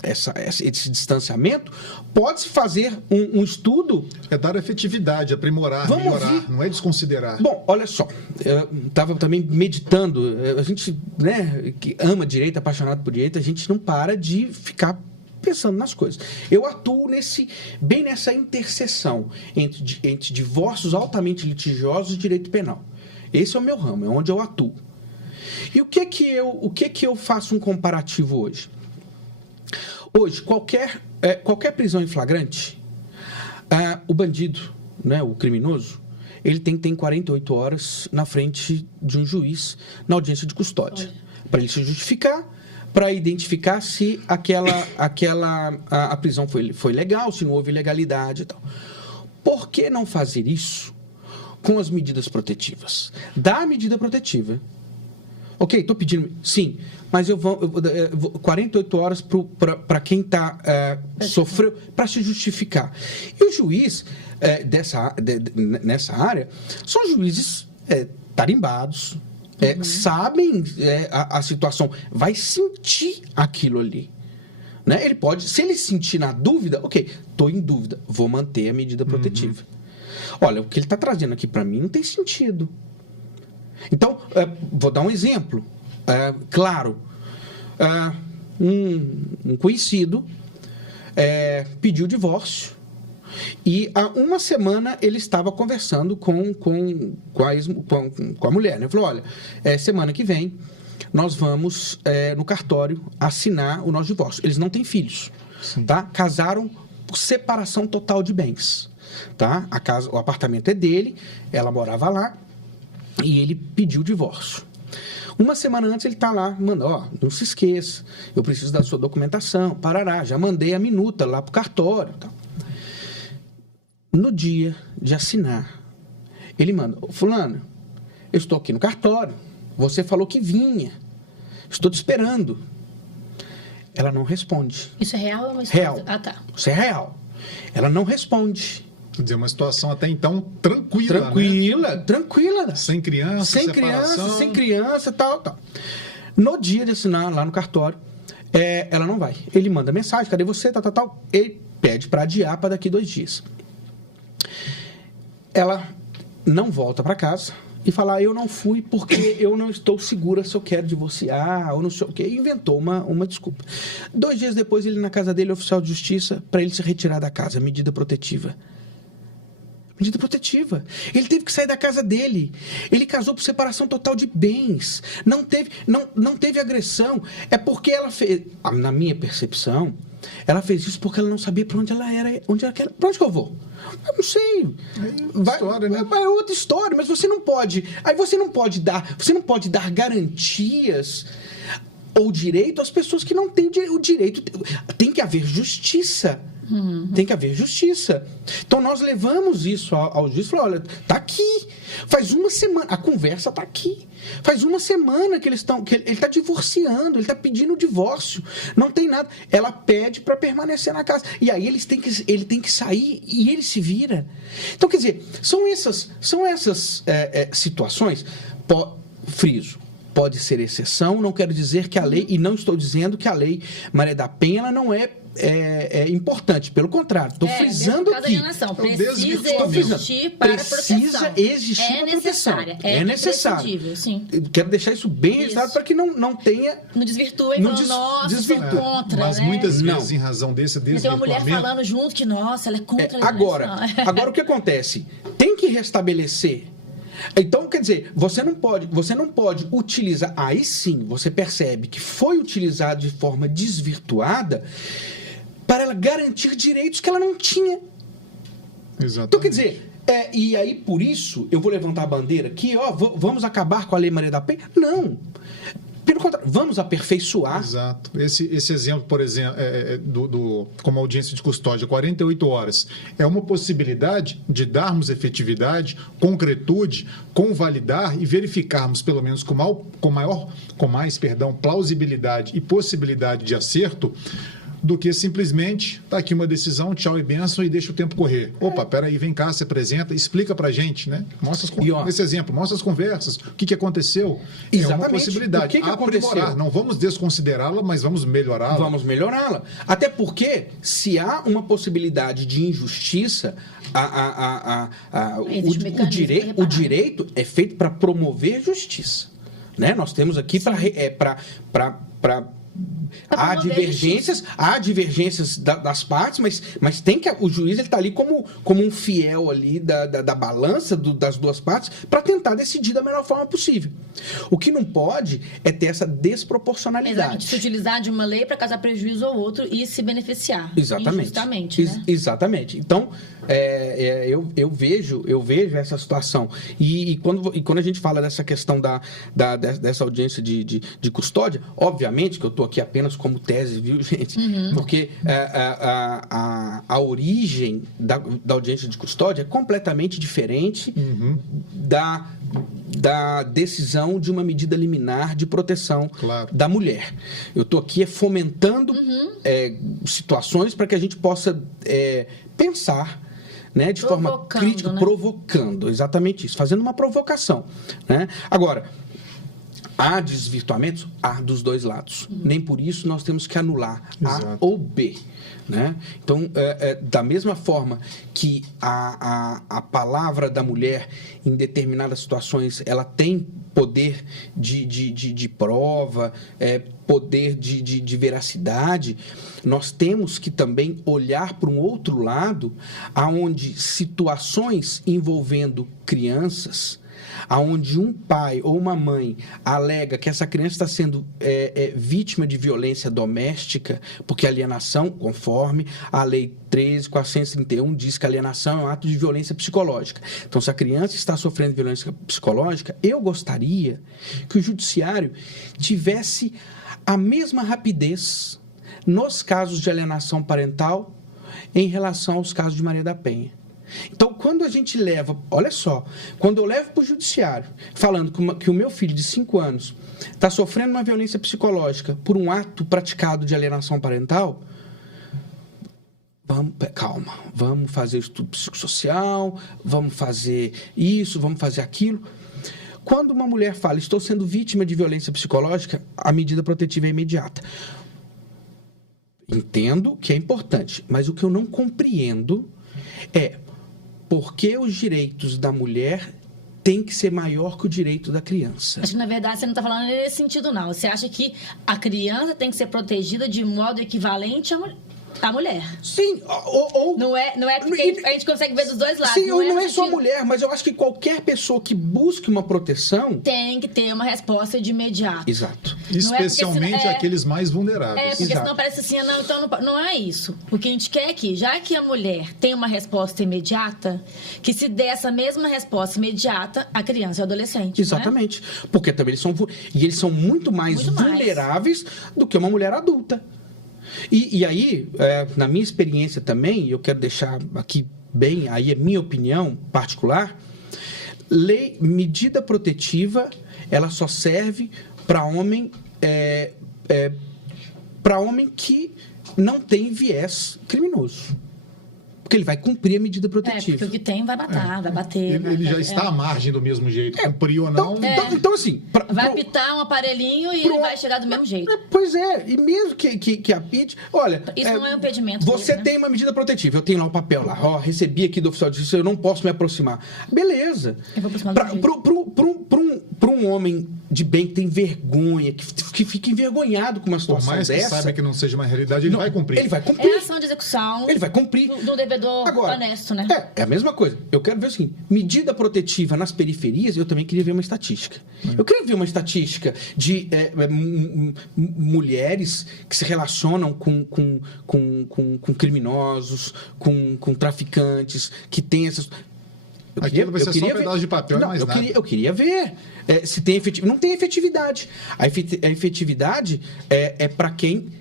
esse distanciamento, pode-se fazer um estudo. É dar efetividade, aprimorar, melhorar, não é desconsiderar. Bom, olha só, eu estava também meditando, a gente, que ama direito, apaixonado por direito, a gente não para de ficar pensando nas coisas. Eu atuo bem nessa interseção entre divórcios altamente litigiosos e direito penal. Esse é o meu ramo, é onde eu atuo. E o que eu faço um comparativo hoje? Hoje, qualquer prisão em flagrante, o bandido, o criminoso, ele tem que ter 48 horas na frente de um juiz na audiência de custódia. Para ele se justificar, para identificar se a prisão foi legal, se não houve ilegalidade e tal. Por que não fazer isso com as medidas protetivas? Dá a medida protetiva. Ok, estou pedindo... Sim, mas eu vou 48 horas para quem sofreu, para se justificar. E o juiz nessa área são juízes tarimbados, sabem a situação, vai sentir aquilo ali. Ele pode, se ele sentir na dúvida, ok, estou em dúvida, vou manter a medida protetiva. Olha, o que ele está trazendo aqui para mim não tem sentido. Então, vou dar um exemplo. Claro, um conhecido pediu divórcio e há uma semana ele estava conversando com a mulher. Ele falou, olha, semana que vem nós vamos no cartório assinar o nosso divórcio. Eles não têm filhos, tá? Casaram por separação total de bens. Tá? O apartamento é dele, ela morava lá e ele pediu o divórcio. Uma semana antes ele está lá, manda, não se esqueça, eu preciso da sua documentação, parará, já mandei a minuta lá para o cartório. Tá? No dia de assinar, ele manda, fulano, eu estou aqui no cartório, você falou que vinha, estou te esperando. Ela não responde. Isso é real ou uma história? Real. Ah, tá. Isso é real. Ela não responde. Quer dizer, uma situação até então tranquila. Tranquila. Sem criança, sem criança, tal. No dia de assinar lá no cartório, ela não vai. Ele manda mensagem, cadê você, tal. Ele pede para adiar para daqui 2 dias. Ela não volta para casa e fala, eu não fui porque eu não estou segura se eu quero divorciar, ou não sei o quê. Inventou uma desculpa. 2 dias depois, ele na casa dele, oficial de justiça, para ele se retirar da casa, medida protetiva. Medida protetiva. Ele teve que sair da casa dele. Ele casou por separação total de bens. Não teve agressão. É porque ela fez... Na minha percepção, ela fez isso porque ela não sabia para onde ela era. Para onde que eu vou? Eu não sei. É outra história, mas você não pode... Aí você não pode dar garantias ou direito às pessoas que não têm o direito. Tem que haver justiça. Tem que haver justiça. Então, nós levamos isso ao juiz e falamos, olha, tá aqui. Faz uma semana, a conversa está aqui. Faz uma semana que ele está divorciando, ele está pedindo o divórcio. Não tem nada. Ela pede para permanecer na casa. E aí ele tem que sair e ele se vira. Então, quer dizer, são essas situações. Friso. Pode ser exceção, não quero dizer que a lei, e não estou dizendo que a lei Maria da Penha ela não é importante, pelo contrário, estou frisando aqui. Precisa existir para proteção. É necessário. Sim. Quero deixar isso bem registrado para que não tenha... Não desvirtua e não sou contra. Mas muitas vezes, em razão desse desvirtuamento... Tem uma mulher falando junto que, nossa, ela é contra a Agora, o que acontece? Tem que restabelecer. Então, quer dizer, você não pode utilizar... Aí sim, você percebe que foi utilizado de forma desvirtuada para ela garantir direitos que ela não tinha. Exatamente. Então, quer dizer, e aí, por isso, eu vou levantar a bandeira aqui, vamos acabar com a Lei Maria da Penha? Não. Pelo contrário, vamos aperfeiçoar. Exato. Esse exemplo, por exemplo, como audiência de custódia, 48 horas, é uma possibilidade de darmos efetividade, concretude, convalidar e verificarmos, pelo menos com mais plausibilidade e possibilidade de acerto, do que simplesmente, tá aqui uma decisão, tchau e benção, e deixa o tempo correr. Opa, peraí, vem cá, se apresenta, explica pra gente, né? Mostra esse exemplo, mostra as conversas, o que aconteceu. Exatamente. É uma possibilidade. O que aconteceu? Não vamos desconsiderá-la, mas vamos melhorá-la. Vamos melhorá-la. Até porque, se há uma possibilidade de injustiça, o direito é feito para promover justiça. Né? Nós temos aqui há divergências das partes, mas tem que o juiz está ali como um fiel ali da balança das duas partes para tentar decidir da melhor forma possível. O que não pode é ter essa desproporcionalidade. Exatamente. Se utilizar de uma lei para causar prejuízo ao outro e se beneficiar. Exatamente. Injustamente, né? Exatamente. Então, eu vejo essa situação. E quando a gente fala dessa questão dessa audiência de custódia, obviamente que eu estou aqui apenas como tese, viu, gente? Porque a origem da audiência de custódia é completamente diferente da decisão de uma medida liminar de proteção da mulher. Eu estou aqui fomentando situações para que a gente possa pensar, né, de forma crítica, provocando, exatamente isso, fazendo uma provocação, né? Agora, há desvirtuamentos? Há dos dois lados. Nem por isso nós temos que anular A ou B. Né? Então, da mesma forma que a palavra da mulher, em determinadas situações, ela tem poder de prova, poder de veracidade, nós temos que também olhar para um outro lado, onde situações envolvendo crianças, aonde um pai ou uma mãe alega que essa criança está sendo vítima de violência doméstica, porque alienação, conforme a Lei 13.431, diz que alienação é um ato de violência psicológica. Então, se a criança está sofrendo violência psicológica, eu gostaria que o judiciário tivesse a mesma rapidez nos casos de alienação parental em relação aos casos de Maria da Penha. Então, quando a gente leva... Olha só, quando eu levo para o judiciário falando que o meu filho de 5 anos está sofrendo uma violência psicológica por um ato praticado de alienação parental, calma, vamos fazer estudo psicossocial, vamos fazer isso, vamos fazer aquilo. Quando uma mulher fala, estou sendo vítima de violência psicológica, a medida protetiva é imediata. Entendo que é importante, mas o que eu não compreendo é por que os direitos da mulher têm que ser maior que o direito da criança. Acho que, na verdade, você não está falando nesse sentido, não. Você acha que a criança tem que ser protegida de modo equivalente à mulher? Sim, Não é porque a gente consegue ver dos dois lados. Sim, não é só a mulher, mas eu acho que qualquer pessoa que busque uma proteção... tem que ter uma resposta de imediato. Exato. Especialmente aqueles mais vulneráveis. Porque senão parece assim, então não é isso. O que a gente quer é que, já que a mulher tem uma resposta imediata, que se dê essa mesma resposta imediata à criança e ao adolescente. Exatamente. Né? Porque também eles são muito mais vulneráveis do que uma mulher adulta. E aí, na minha experiência também, eu quero deixar aqui bem, aí é minha opinião particular, medida protetiva, ela só serve para homem que não tem viés criminoso. Porque ele vai cumprir a medida protetiva. Porque o que tem vai matar, vai bater. Ele já está à margem do mesmo jeito, cumpriu ou não. Então assim... vai apitar um aparelhinho e ele vai chegar do mesmo jeito. Pois é, e mesmo que apite... Olha... Isso não é um impedimento. Você mesmo, tem uma medida protetiva, eu tenho lá o papel lá, recebi aqui do oficial de justiça, eu não posso me aproximar. Beleza. Eu vou aproximar Para um homem de bem que tem vergonha, que fica envergonhado com uma situação Por mais dessa... que saiba que não seja uma realidade, ele vai cumprir. Ele vai cumprir. É ação de execução. Ele vai cumprir. Do devedor honesto, né? É a mesma coisa. Eu quero ver o seguinte, medida protetiva nas periferias, eu também queria ver uma estatística. Eu queria ver uma estatística de mulheres que se relacionam com criminosos, com traficantes, que tem essas... Aquilo vai ser só um pedaço de papel e mais nada. Eu queria ver se tem efetividade. Não tem efetividade. A efetividade é para quem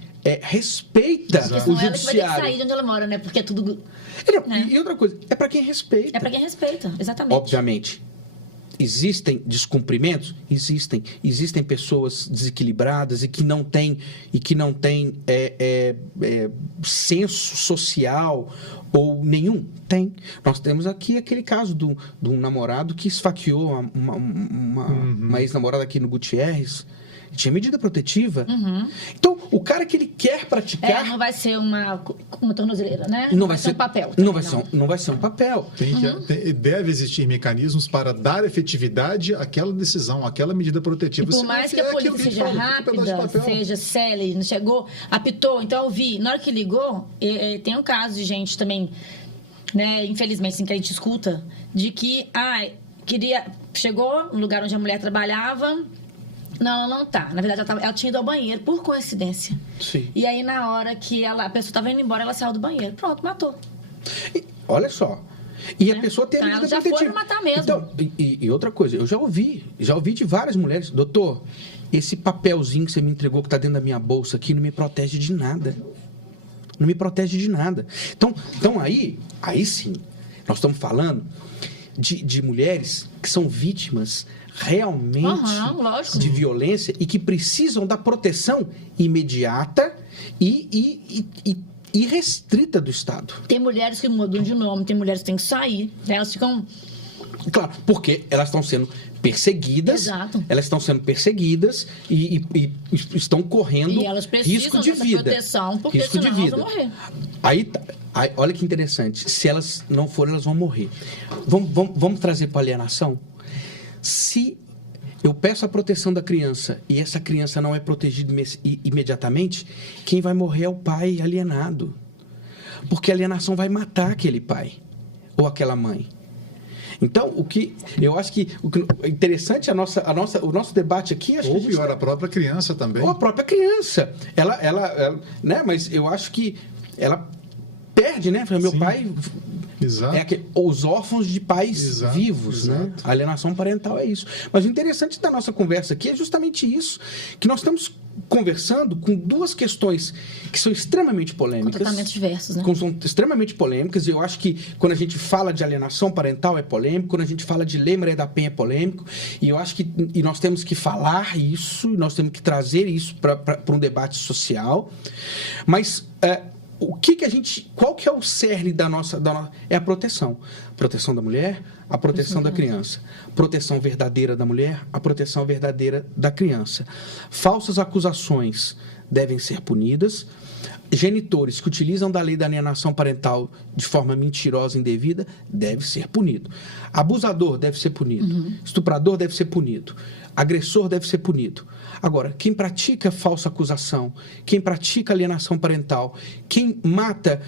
respeita o judiciário. Ela que vai ter que sair de onde ela mora, né? Porque é tudo... E outra coisa, é para quem respeita. É para quem respeita, exatamente. Obviamente. Existem descumprimentos? Existem pessoas desequilibradas e que não têm senso social ou nenhum? Tem. Nós temos aqui aquele caso de um namorado que esfaqueou uma ex-namorada aqui no Gutierrez. Tinha medida protetiva. Então, o cara que ele quer praticar... não vai ser uma tornozeleira, né? Não vai ser um papel. Não vai ser um papel. Deve existir mecanismos para dar efetividade àquela decisão, àquela medida protetiva. E por mais que a polícia seja rápida, seja célere, não chegou, apitou, então eu vi. Na hora que ligou, tem um caso de gente também, né, infelizmente, assim, que a gente escuta, de que chegou no lugar onde a mulher trabalhava... Não, ela não tá. Na verdade, ela tinha ido ao banheiro, por coincidência. Sim. E aí, na hora que a pessoa estava indo embora, ela saiu do banheiro. Pronto, matou. Olha só. E a pessoa tem a medida protetiva. Já foram matar mesmo. Então, e outra coisa, eu já ouvi de várias mulheres, doutor, esse papelzinho que você me entregou que está dentro da minha bolsa aqui não me protege de nada. Não me protege de nada. Então aí sim, nós estamos falando de mulheres que são vítimas realmente de violência e que precisam da proteção imediata e restrita do Estado. Tem mulheres que mudam de nome, tem mulheres que têm que sair, elas ficam... Claro, porque elas estão sendo perseguidas. Exato. Elas estão sendo perseguidas e estão correndo risco de vida. Proteção, porque risco senão de vida. Elas vão morrer. Aí, olha que interessante, se elas não forem, elas vão morrer. Vamos trazer para alienação? Se eu peço a proteção da criança e essa criança não é protegida imediatamente, quem vai morrer é o pai alienado. Porque a alienação vai matar aquele pai ou aquela mãe. Então, eu acho que o interessante o nosso debate aqui... Ou pior, a própria criança também. Ou a própria criança. Ela né? Mas eu acho que ela perde, né? Meu Sim. pai... Exato. Os órfãos de pais vivos, exato. Né? A alienação parental é isso. Mas o interessante da nossa conversa aqui é justamente isso, que nós estamos conversando com duas questões que são extremamente polêmicas. Completamente diversas, né? São extremamente polêmicas, e eu acho que quando a gente fala de alienação parental é polêmico, quando a gente fala de Lei Maria da Penha é polêmico, e eu acho que nós temos que falar isso, nós temos que trazer isso para um debate social, mas... qual que é o cerne da nossa... É a proteção. Proteção da mulher, a proteção da criança. Proteção verdadeira da mulher, a proteção verdadeira da criança. Falsas acusações devem ser punidas. Genitores que utilizam da lei da alienação parental de forma mentirosa e indevida deve ser punido. Abusador deve ser punido. Estuprador deve ser punido. Agressor deve ser punido. Agora, quem pratica falsa acusação, quem pratica alienação parental, quem mata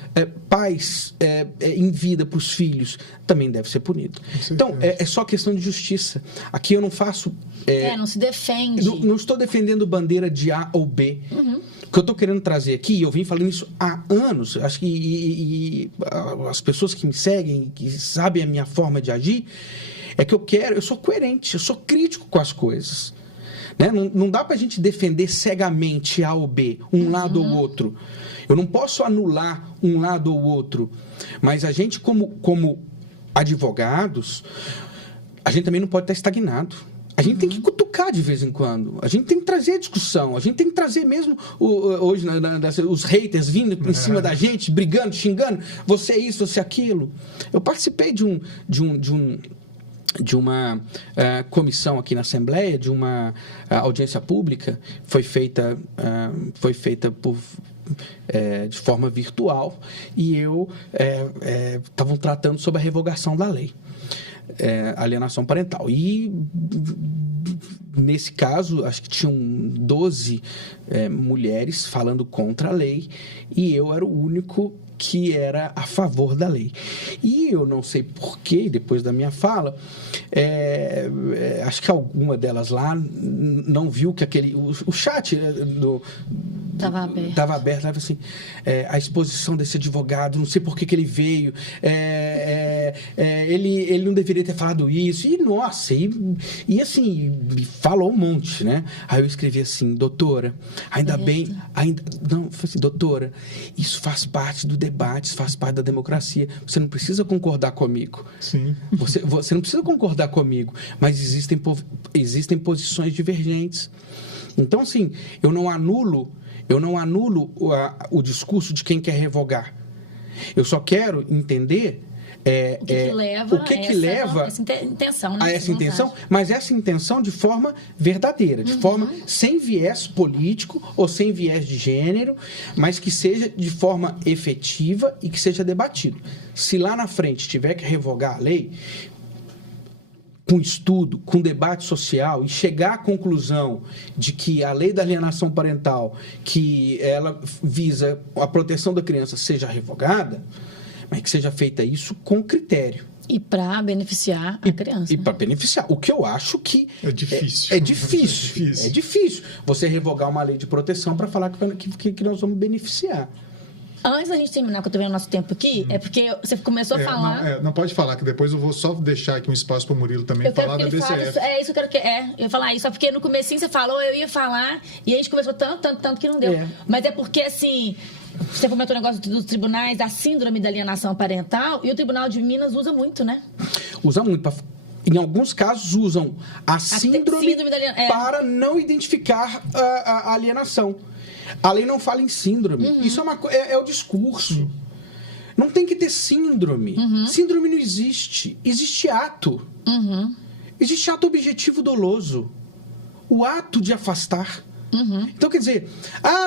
pais em vida para os filhos, também deve ser punido. Então, é só questão de justiça. Aqui eu não faço... não se defende. Não estou defendendo bandeira de A ou B. O que eu estou querendo trazer aqui, e eu vim falando isso há anos, acho que as pessoas que me seguem, que sabem a minha forma de agir, é que eu sou coerente, eu sou crítico com as coisas. Né? Não dá para a gente defender cegamente A ou B, um lado ou outro. Eu não posso anular um lado ou outro. Mas a gente, como advogados, a gente também não pode estar estagnado. A gente tem que cutucar de vez em quando. A gente tem que trazer a discussão. A gente tem que trazer mesmo, hoje, os haters vindo em cima da gente, brigando, xingando. Você é isso, você é aquilo. Eu participei de uma comissão aqui na Assembleia, de uma audiência pública, foi feita de forma virtual, e estavam tratando sobre a revogação da lei, alienação parental. E, nesse caso, acho que tinham 12 mulheres falando contra a lei, e eu era o único que era a favor da lei. E eu não sei porquê, depois da minha fala, acho que alguma delas lá não viu que o chat estava aberto, assim, a exposição desse advogado, não sei por que ele veio, ele não deveria ter falado isso, e nossa, e assim, falou um monte, né? Aí eu escrevi assim: doutora, doutora, isso faz parte do debate, isso faz parte da democracia, você não precisa concordar comigo. Sim. Você não precisa concordar comigo, mas existem posições divergentes. Então, assim, eu não anulo o discurso de quem quer revogar. Eu só quero entender o que leva a essa intenção, mas essa intenção de forma verdadeira, de forma sem viés político ou sem viés de gênero, mas que seja de forma efetiva e que seja debatido. Se lá na frente tiver que revogar a lei, com estudo, com debate social, e chegar à conclusão de que a lei da alienação parental, que ela visa a proteção da criança, seja revogada, mas que seja feita isso com critério. E para beneficiar a criança. E para beneficiar. O que eu acho que é difícil. É difícil você revogar uma lei de proteção para falar que nós vamos beneficiar. Antes da gente terminar, que eu tô vendo o nosso tempo aqui, é porque você começou a falar... Não pode falar, que depois eu vou só deixar aqui um espaço para o Murilo também falar da BCF. Isso que eu quero eu ia falar isso, só porque no comecinho você falou, eu ia falar, e a gente conversou tanto que não deu. Mas é porque, assim, você comentou o negócio dos tribunais, da síndrome da alienação parental, e o Tribunal de Minas usa muito, né? Usa muito. Em alguns casos, usam a síndrome para não identificar a alienação. A lei não fala em síndrome. Isso é o discurso. Não tem que ter síndrome. Síndrome não existe. Existe ato. Existe ato objetivo doloso. O ato de afastar. Então, quer dizer,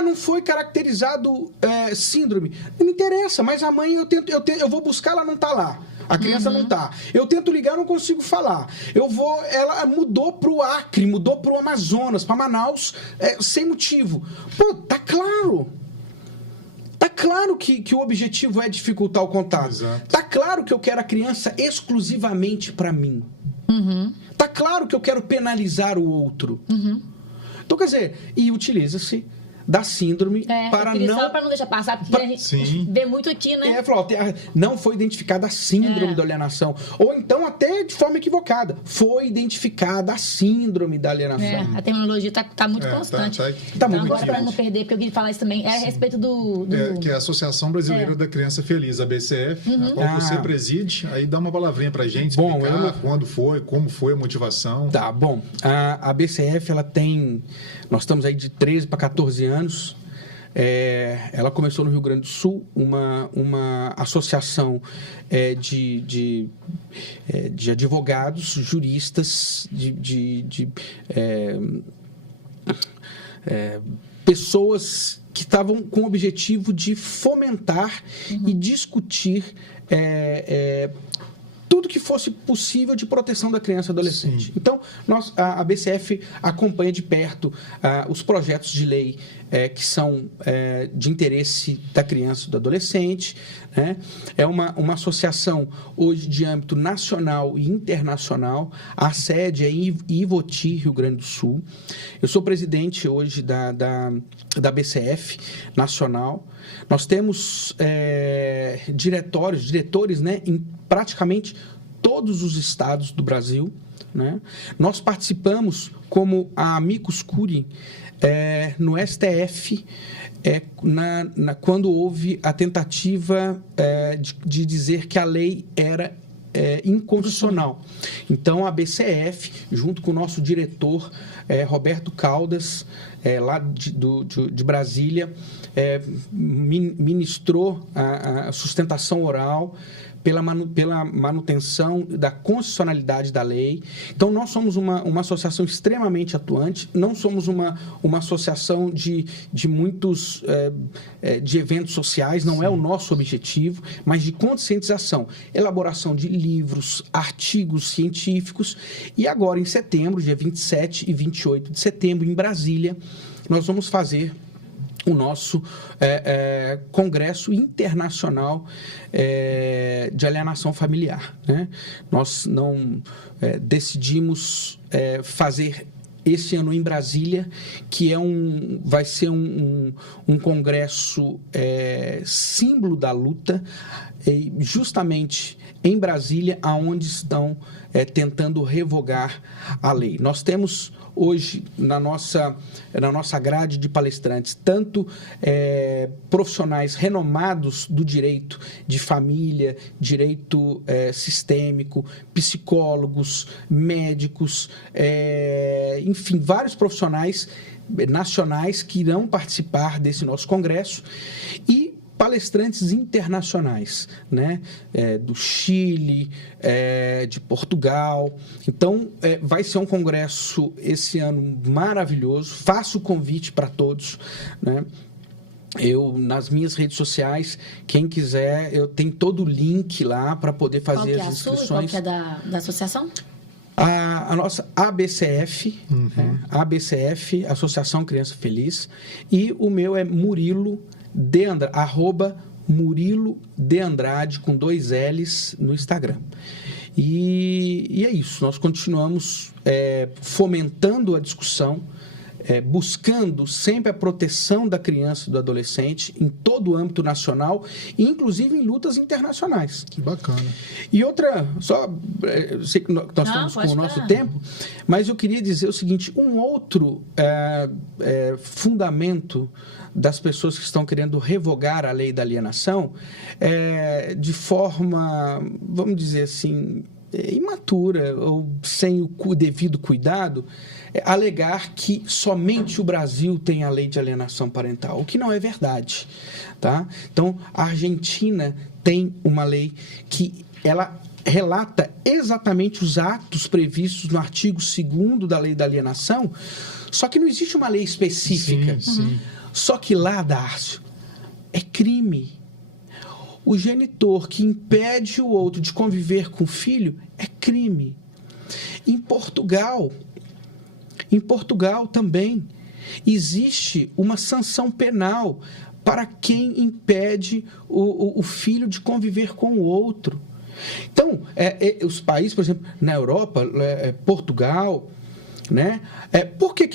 não foi caracterizado síndrome. Não me interessa, mas a mãe eu vou buscar, ela não está lá. A criança não está. Eu tento ligar, não consigo falar. Ela mudou para o Acre, mudou para o Amazonas, para Manaus, sem motivo. Pô, tá claro. Tá claro que o objetivo é dificultar o contato. Exato. Tá claro que eu quero a criança exclusivamente para mim. Tá claro que eu quero penalizar o outro. Então, quer dizer, e utiliza-se da síndrome para não deixar passar, porque a gente vê muito aqui, né? Falou, não foi identificada a síndrome da alienação. Ou então, até de forma equivocada, foi identificada a síndrome da alienação. A terminologia está muito constante. Tá então, muito agora, para não perder, porque eu queria falar isso também, a respeito do... que é a Associação Brasileira da Criança Feliz, a BCF, a qual você preside. Aí dá uma palavrinha para a gente explicar quando foi, como foi a motivação. Tá, bom. A BCF, ela tem... Nós estamos aí de 13 para 14 anos. Ela começou no Rio Grande do Sul, uma associação de advogados, juristas, de pessoas que estavam com o objetivo de fomentar e discutir tudo que fosse possível de proteção da criança e adolescente. Sim. Então, a BCF acompanha de perto os projetos de lei que são de interesse da criança e do adolescente. Né? É uma associação hoje de âmbito nacional e internacional. A sede é em Ivoti, Rio Grande do Sul. Eu sou presidente hoje da BCF nacional. Nós temos diretores, né, em praticamente todos os estados do Brasil. Né? Nós participamos como a amicus curiae no STF quando houve a tentativa de dizer que a lei era inconstitucional. Então, a BCF, junto com o nosso diretor, Roberto Caldas, lá de Brasília, ministrou a sustentação oral pela manutenção da constitucionalidade da lei. Então, nós somos uma associação extremamente atuante, não somos uma associação de muitos de eventos sociais, não é o nosso objetivo, mas de conscientização, elaboração de livros, artigos científicos, e agora, em setembro, dia 27 e 28 de setembro, em Brasília, nós vamos fazer o nosso Congresso Internacional de Alienação Familiar, né? Nós não decidimos fazer esse ano em Brasília, que vai ser um congresso símbolo da luta, justamente em Brasília, aonde estão tentando revogar a lei. Nós temos hoje na nossa grade de palestrantes tanto profissionais renomados do direito de família, direito sistêmico, psicólogos, médicos, enfim, vários profissionais nacionais que irão participar desse nosso congresso, e palestrantes internacionais, né? Do Chile, de Portugal. Então, vai ser um congresso esse ano maravilhoso. Faço o convite para todos, né? Nas minhas redes sociais, quem quiser, eu tenho todo o link lá para poder fazer as inscrições. Qual que é da associação? A nossa ABCF, ABCF, Associação Criança Feliz, e o meu é Murilo Murilo de Andrade, com 2 L's no Instagram. E é isso, nós continuamos fomentando a discussão, buscando sempre a proteção da criança e do adolescente em todo o âmbito nacional, inclusive em lutas internacionais. Que bacana. E outra, eu sei que nós estamos com o nosso tempo, mas eu queria dizer o seguinte, um outro fundamento das pessoas que estão querendo revogar a lei da alienação de forma, vamos dizer assim, imatura ou sem o devido cuidado, alegar que somente o Brasil tem a lei de alienação parental, o que não é verdade, tá? Então, a Argentina tem uma lei que ela relata exatamente os atos previstos no artigo 2º da lei da alienação, só que não existe uma lei específica. Sim, sim. Só que lá, Darcio, é crime. O genitor que impede o outro de conviver com o filho é crime. Em Portugal também existe uma sanção penal para quem impede o filho de conviver com o outro. Então, os países, por exemplo, na Europa, Portugal, né? Por que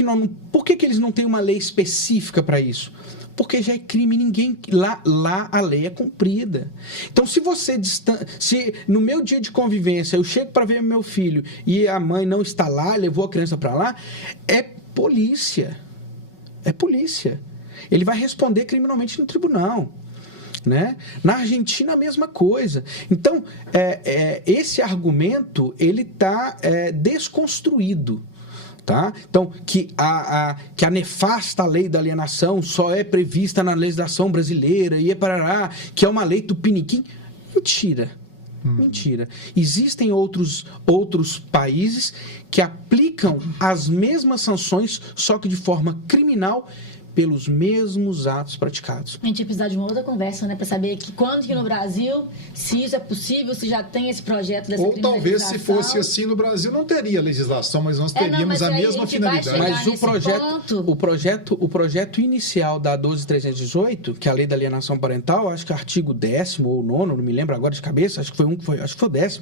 eles não têm uma lei específica para isso? Porque já é crime, lá a lei é cumprida. Então, se no meu dia de convivência eu chego para ver meu filho e a mãe não está lá, levou a criança para lá, é polícia. É polícia. Ele vai responder criminalmente no tribunal. Né? Na Argentina, a mesma coisa. Então, esse argumento ele está desconstruído. Tá? Então, que a nefasta lei da alienação só é prevista na legislação brasileira e que é uma lei tupiniquim. Mentira. Mentira. Existem outros países que aplicam as mesmas sanções, só que de forma criminal, pelos mesmos atos praticados. A gente precisa de uma outra conversa, né? Para saber quando que no Brasil, se isso é possível, se já tem esse projeto dessa criminalização. Ou talvez, se fosse assim no Brasil, não teria legislação, mas nós teríamos a mesma finalidade. Mas o projeto inicial da 12.318, que é a lei da alienação parental, acho que é artigo 10º ou 9º, não me lembro agora de cabeça, acho que foi o 10º,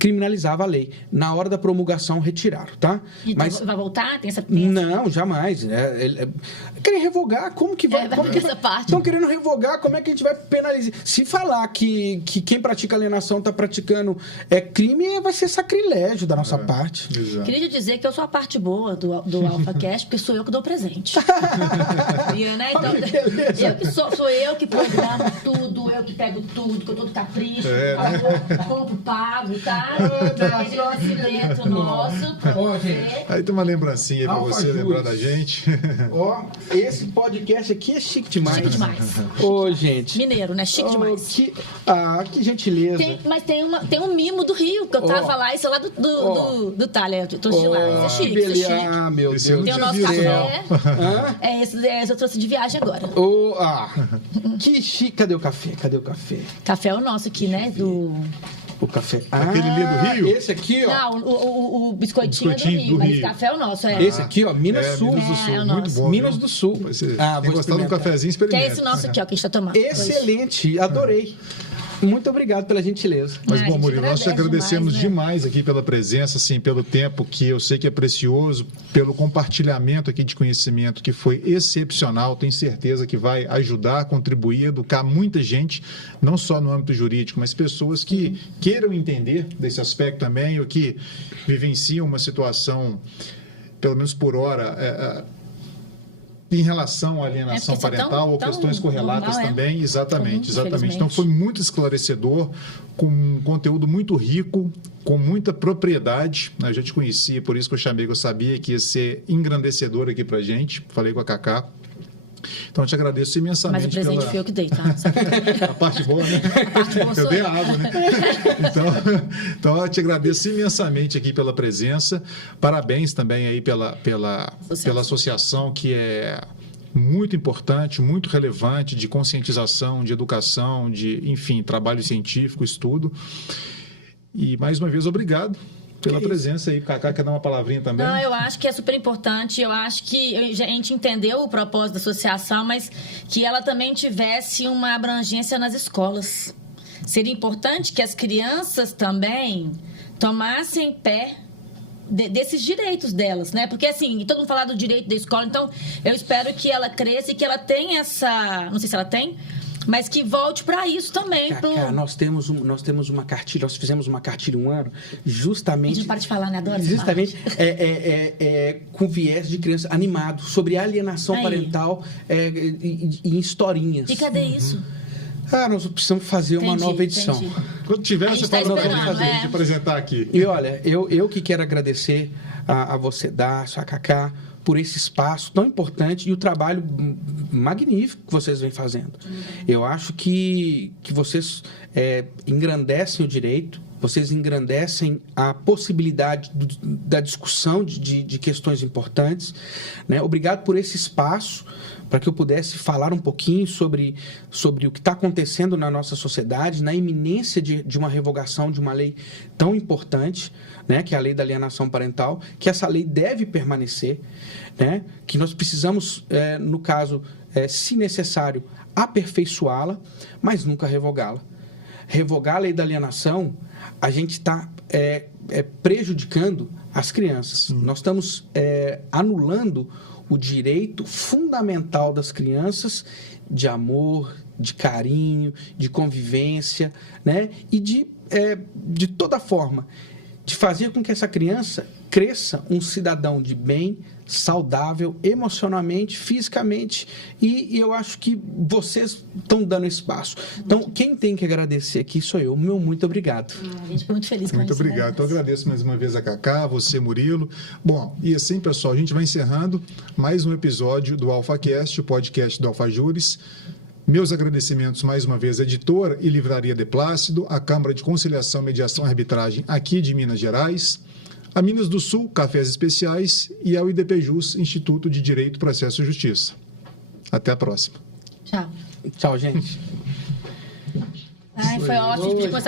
criminalizava a lei. Na hora da promulgação, retiraram, tá? E mas vai voltar? Tem essa... Não, jamais. querem revogar, como que vai? Vai ficar essa parte. Estão querendo revogar, como é que a gente vai penalizar? Se falar que quem pratica alienação está praticando crime, vai ser sacrilégio da nossa parte. Exato. Queria te dizer que eu sou a parte boa do AlphaCast, porque sou eu que dou presente. Né? Então, sou eu que programo tudo, eu que pego tudo, que eu todo capricho, compro, pago, tá? Esse nosso. Aí tem uma lembrancinha aí pra Alpha você Juris. lembrar da gente. Ó, esse podcast aqui é chique demais. Chique demais. Ô, gente. Mineiro, né? Chique demais. Que gentileza. Mas tem um mimo do Rio, que eu tava lá, isso é lá do Thalia, eu tô de lá. Isso é chique, isso é chique. Ah, meu Esse Deus. eu Tem o não nosso tinha visto, café. Esse eu trouxe de viagem agora. Que chique. Cadê o café? Café é o nosso aqui, né? O café. Aquele ali do Rio? Esse aqui, ó. Não, o biscoitinho é do Biscoitinho Rio, do mas Rio. esse café é o nosso. Esse aqui, ó, Minas Sul. Minas do Sul, É o muito nosso. bom. Minas viu? do Sul. Você Vou tem gostado de um experimentar. cafezinho, experimenta. Que é esse nosso aqui, ó, que a gente tá tomando. Excelente, adorei. Muito obrigado pela gentileza. Mas, A bom, gente Murilo, nós te agradece agradecemos demais, demais aqui pela presença, assim, pelo tempo que eu sei que é precioso, pelo compartilhamento aqui de conhecimento que foi excepcional. Tenho certeza que vai ajudar, contribuir, educar muita gente, não só no âmbito jurídico, mas pessoas que queiram entender desse aspecto também, ou que vivenciam uma situação, pelo menos por hora, em relação à alienação porque isso é parental ou tão questões correlatas normal, também, exatamente. Infelizmente. Então foi muito esclarecedor, com um conteúdo muito rico, com muita propriedade. Eu já te conhecia, por isso que eu chamei, que eu sabia que ia ser engrandecedor aqui pra gente. Falei com a Cacá. Então eu te agradeço imensamente. Mas o presente foi eu que dei, tá? A parte boa, né? A parte boa Eu sou dei eu. a água, né? Então eu te agradeço imensamente aqui pela presença. Parabéns também aí pela associação, que é muito importante, muito relevante, de conscientização, de educação, enfim, trabalho científico, estudo. E mais uma vez, obrigado pela presença aí. Cacá quer dar uma palavrinha também? Não, eu acho que é super importante. Eu acho que a gente entendeu o propósito da associação, mas que ela também tivesse uma abrangência nas escolas. Seria importante que as crianças também tomassem pé desses direitos delas, né? Porque, assim, todo mundo fala do direito da escola, então eu espero que ela cresça e que ela tenha essa... Não sei se ela tem... Mas que volte para isso também. Cacá, nós temos uma cartilha, nós fizemos uma cartilha um ano, justamente... A gente não para de falar, né? Adoro justamente com viés de criança animado, sobre alienação Aí. parental em historinhas. E cadê isso? Nós precisamos fazer uma nova edição. Entendi. Quando tiver, A gente você tá fala, nós vamos esperando, fazer, a gente apresentar aqui. E olha, eu que quero agradecer a você, Dácio, a Cacá, por esse espaço tão importante e o trabalho magnífico que vocês vêm fazendo. Eu acho que vocês engrandecem o direito, vocês engrandecem a possibilidade da discussão de questões importantes, né? Obrigado por esse espaço, para que eu pudesse falar um pouquinho sobre o que está acontecendo na nossa sociedade, na iminência de uma revogação de uma lei tão importante, né, que é a lei da alienação parental, que essa lei deve permanecer, né, que nós precisamos, no caso, se necessário, aperfeiçoá-la, mas nunca revogá-la. Revogar a lei da alienação, a gente está prejudicando as crianças. Nós estamos anulando o direito fundamental das crianças de amor, de carinho, de convivência, né? E de toda forma, de fazer com que essa criança cresça um cidadão de bem, saudável, emocionalmente, fisicamente, e eu acho que vocês estão dando espaço. Então, quem tem que agradecer aqui sou eu. Meu muito obrigado. A gente foi muito feliz com Muito isso. obrigado. Então, eu agradeço mais uma vez a Cacá, você, Murilo. Bom, e assim, pessoal, a gente vai encerrando mais um episódio do AlphaCast, o podcast do Alpha Juris. Meus agradecimentos, mais uma vez, à editora e livraria De Plácido, à Câmara de Conciliação, Mediação e Arbitragem aqui de Minas Gerais, a Minas do Sul, Cafés Especiais, e ao IDPJus, Instituto de Direito, Processo e Justiça. Até a próxima. Tchau. Tchau, gente. Ai, foi ótimo. A gente podia começar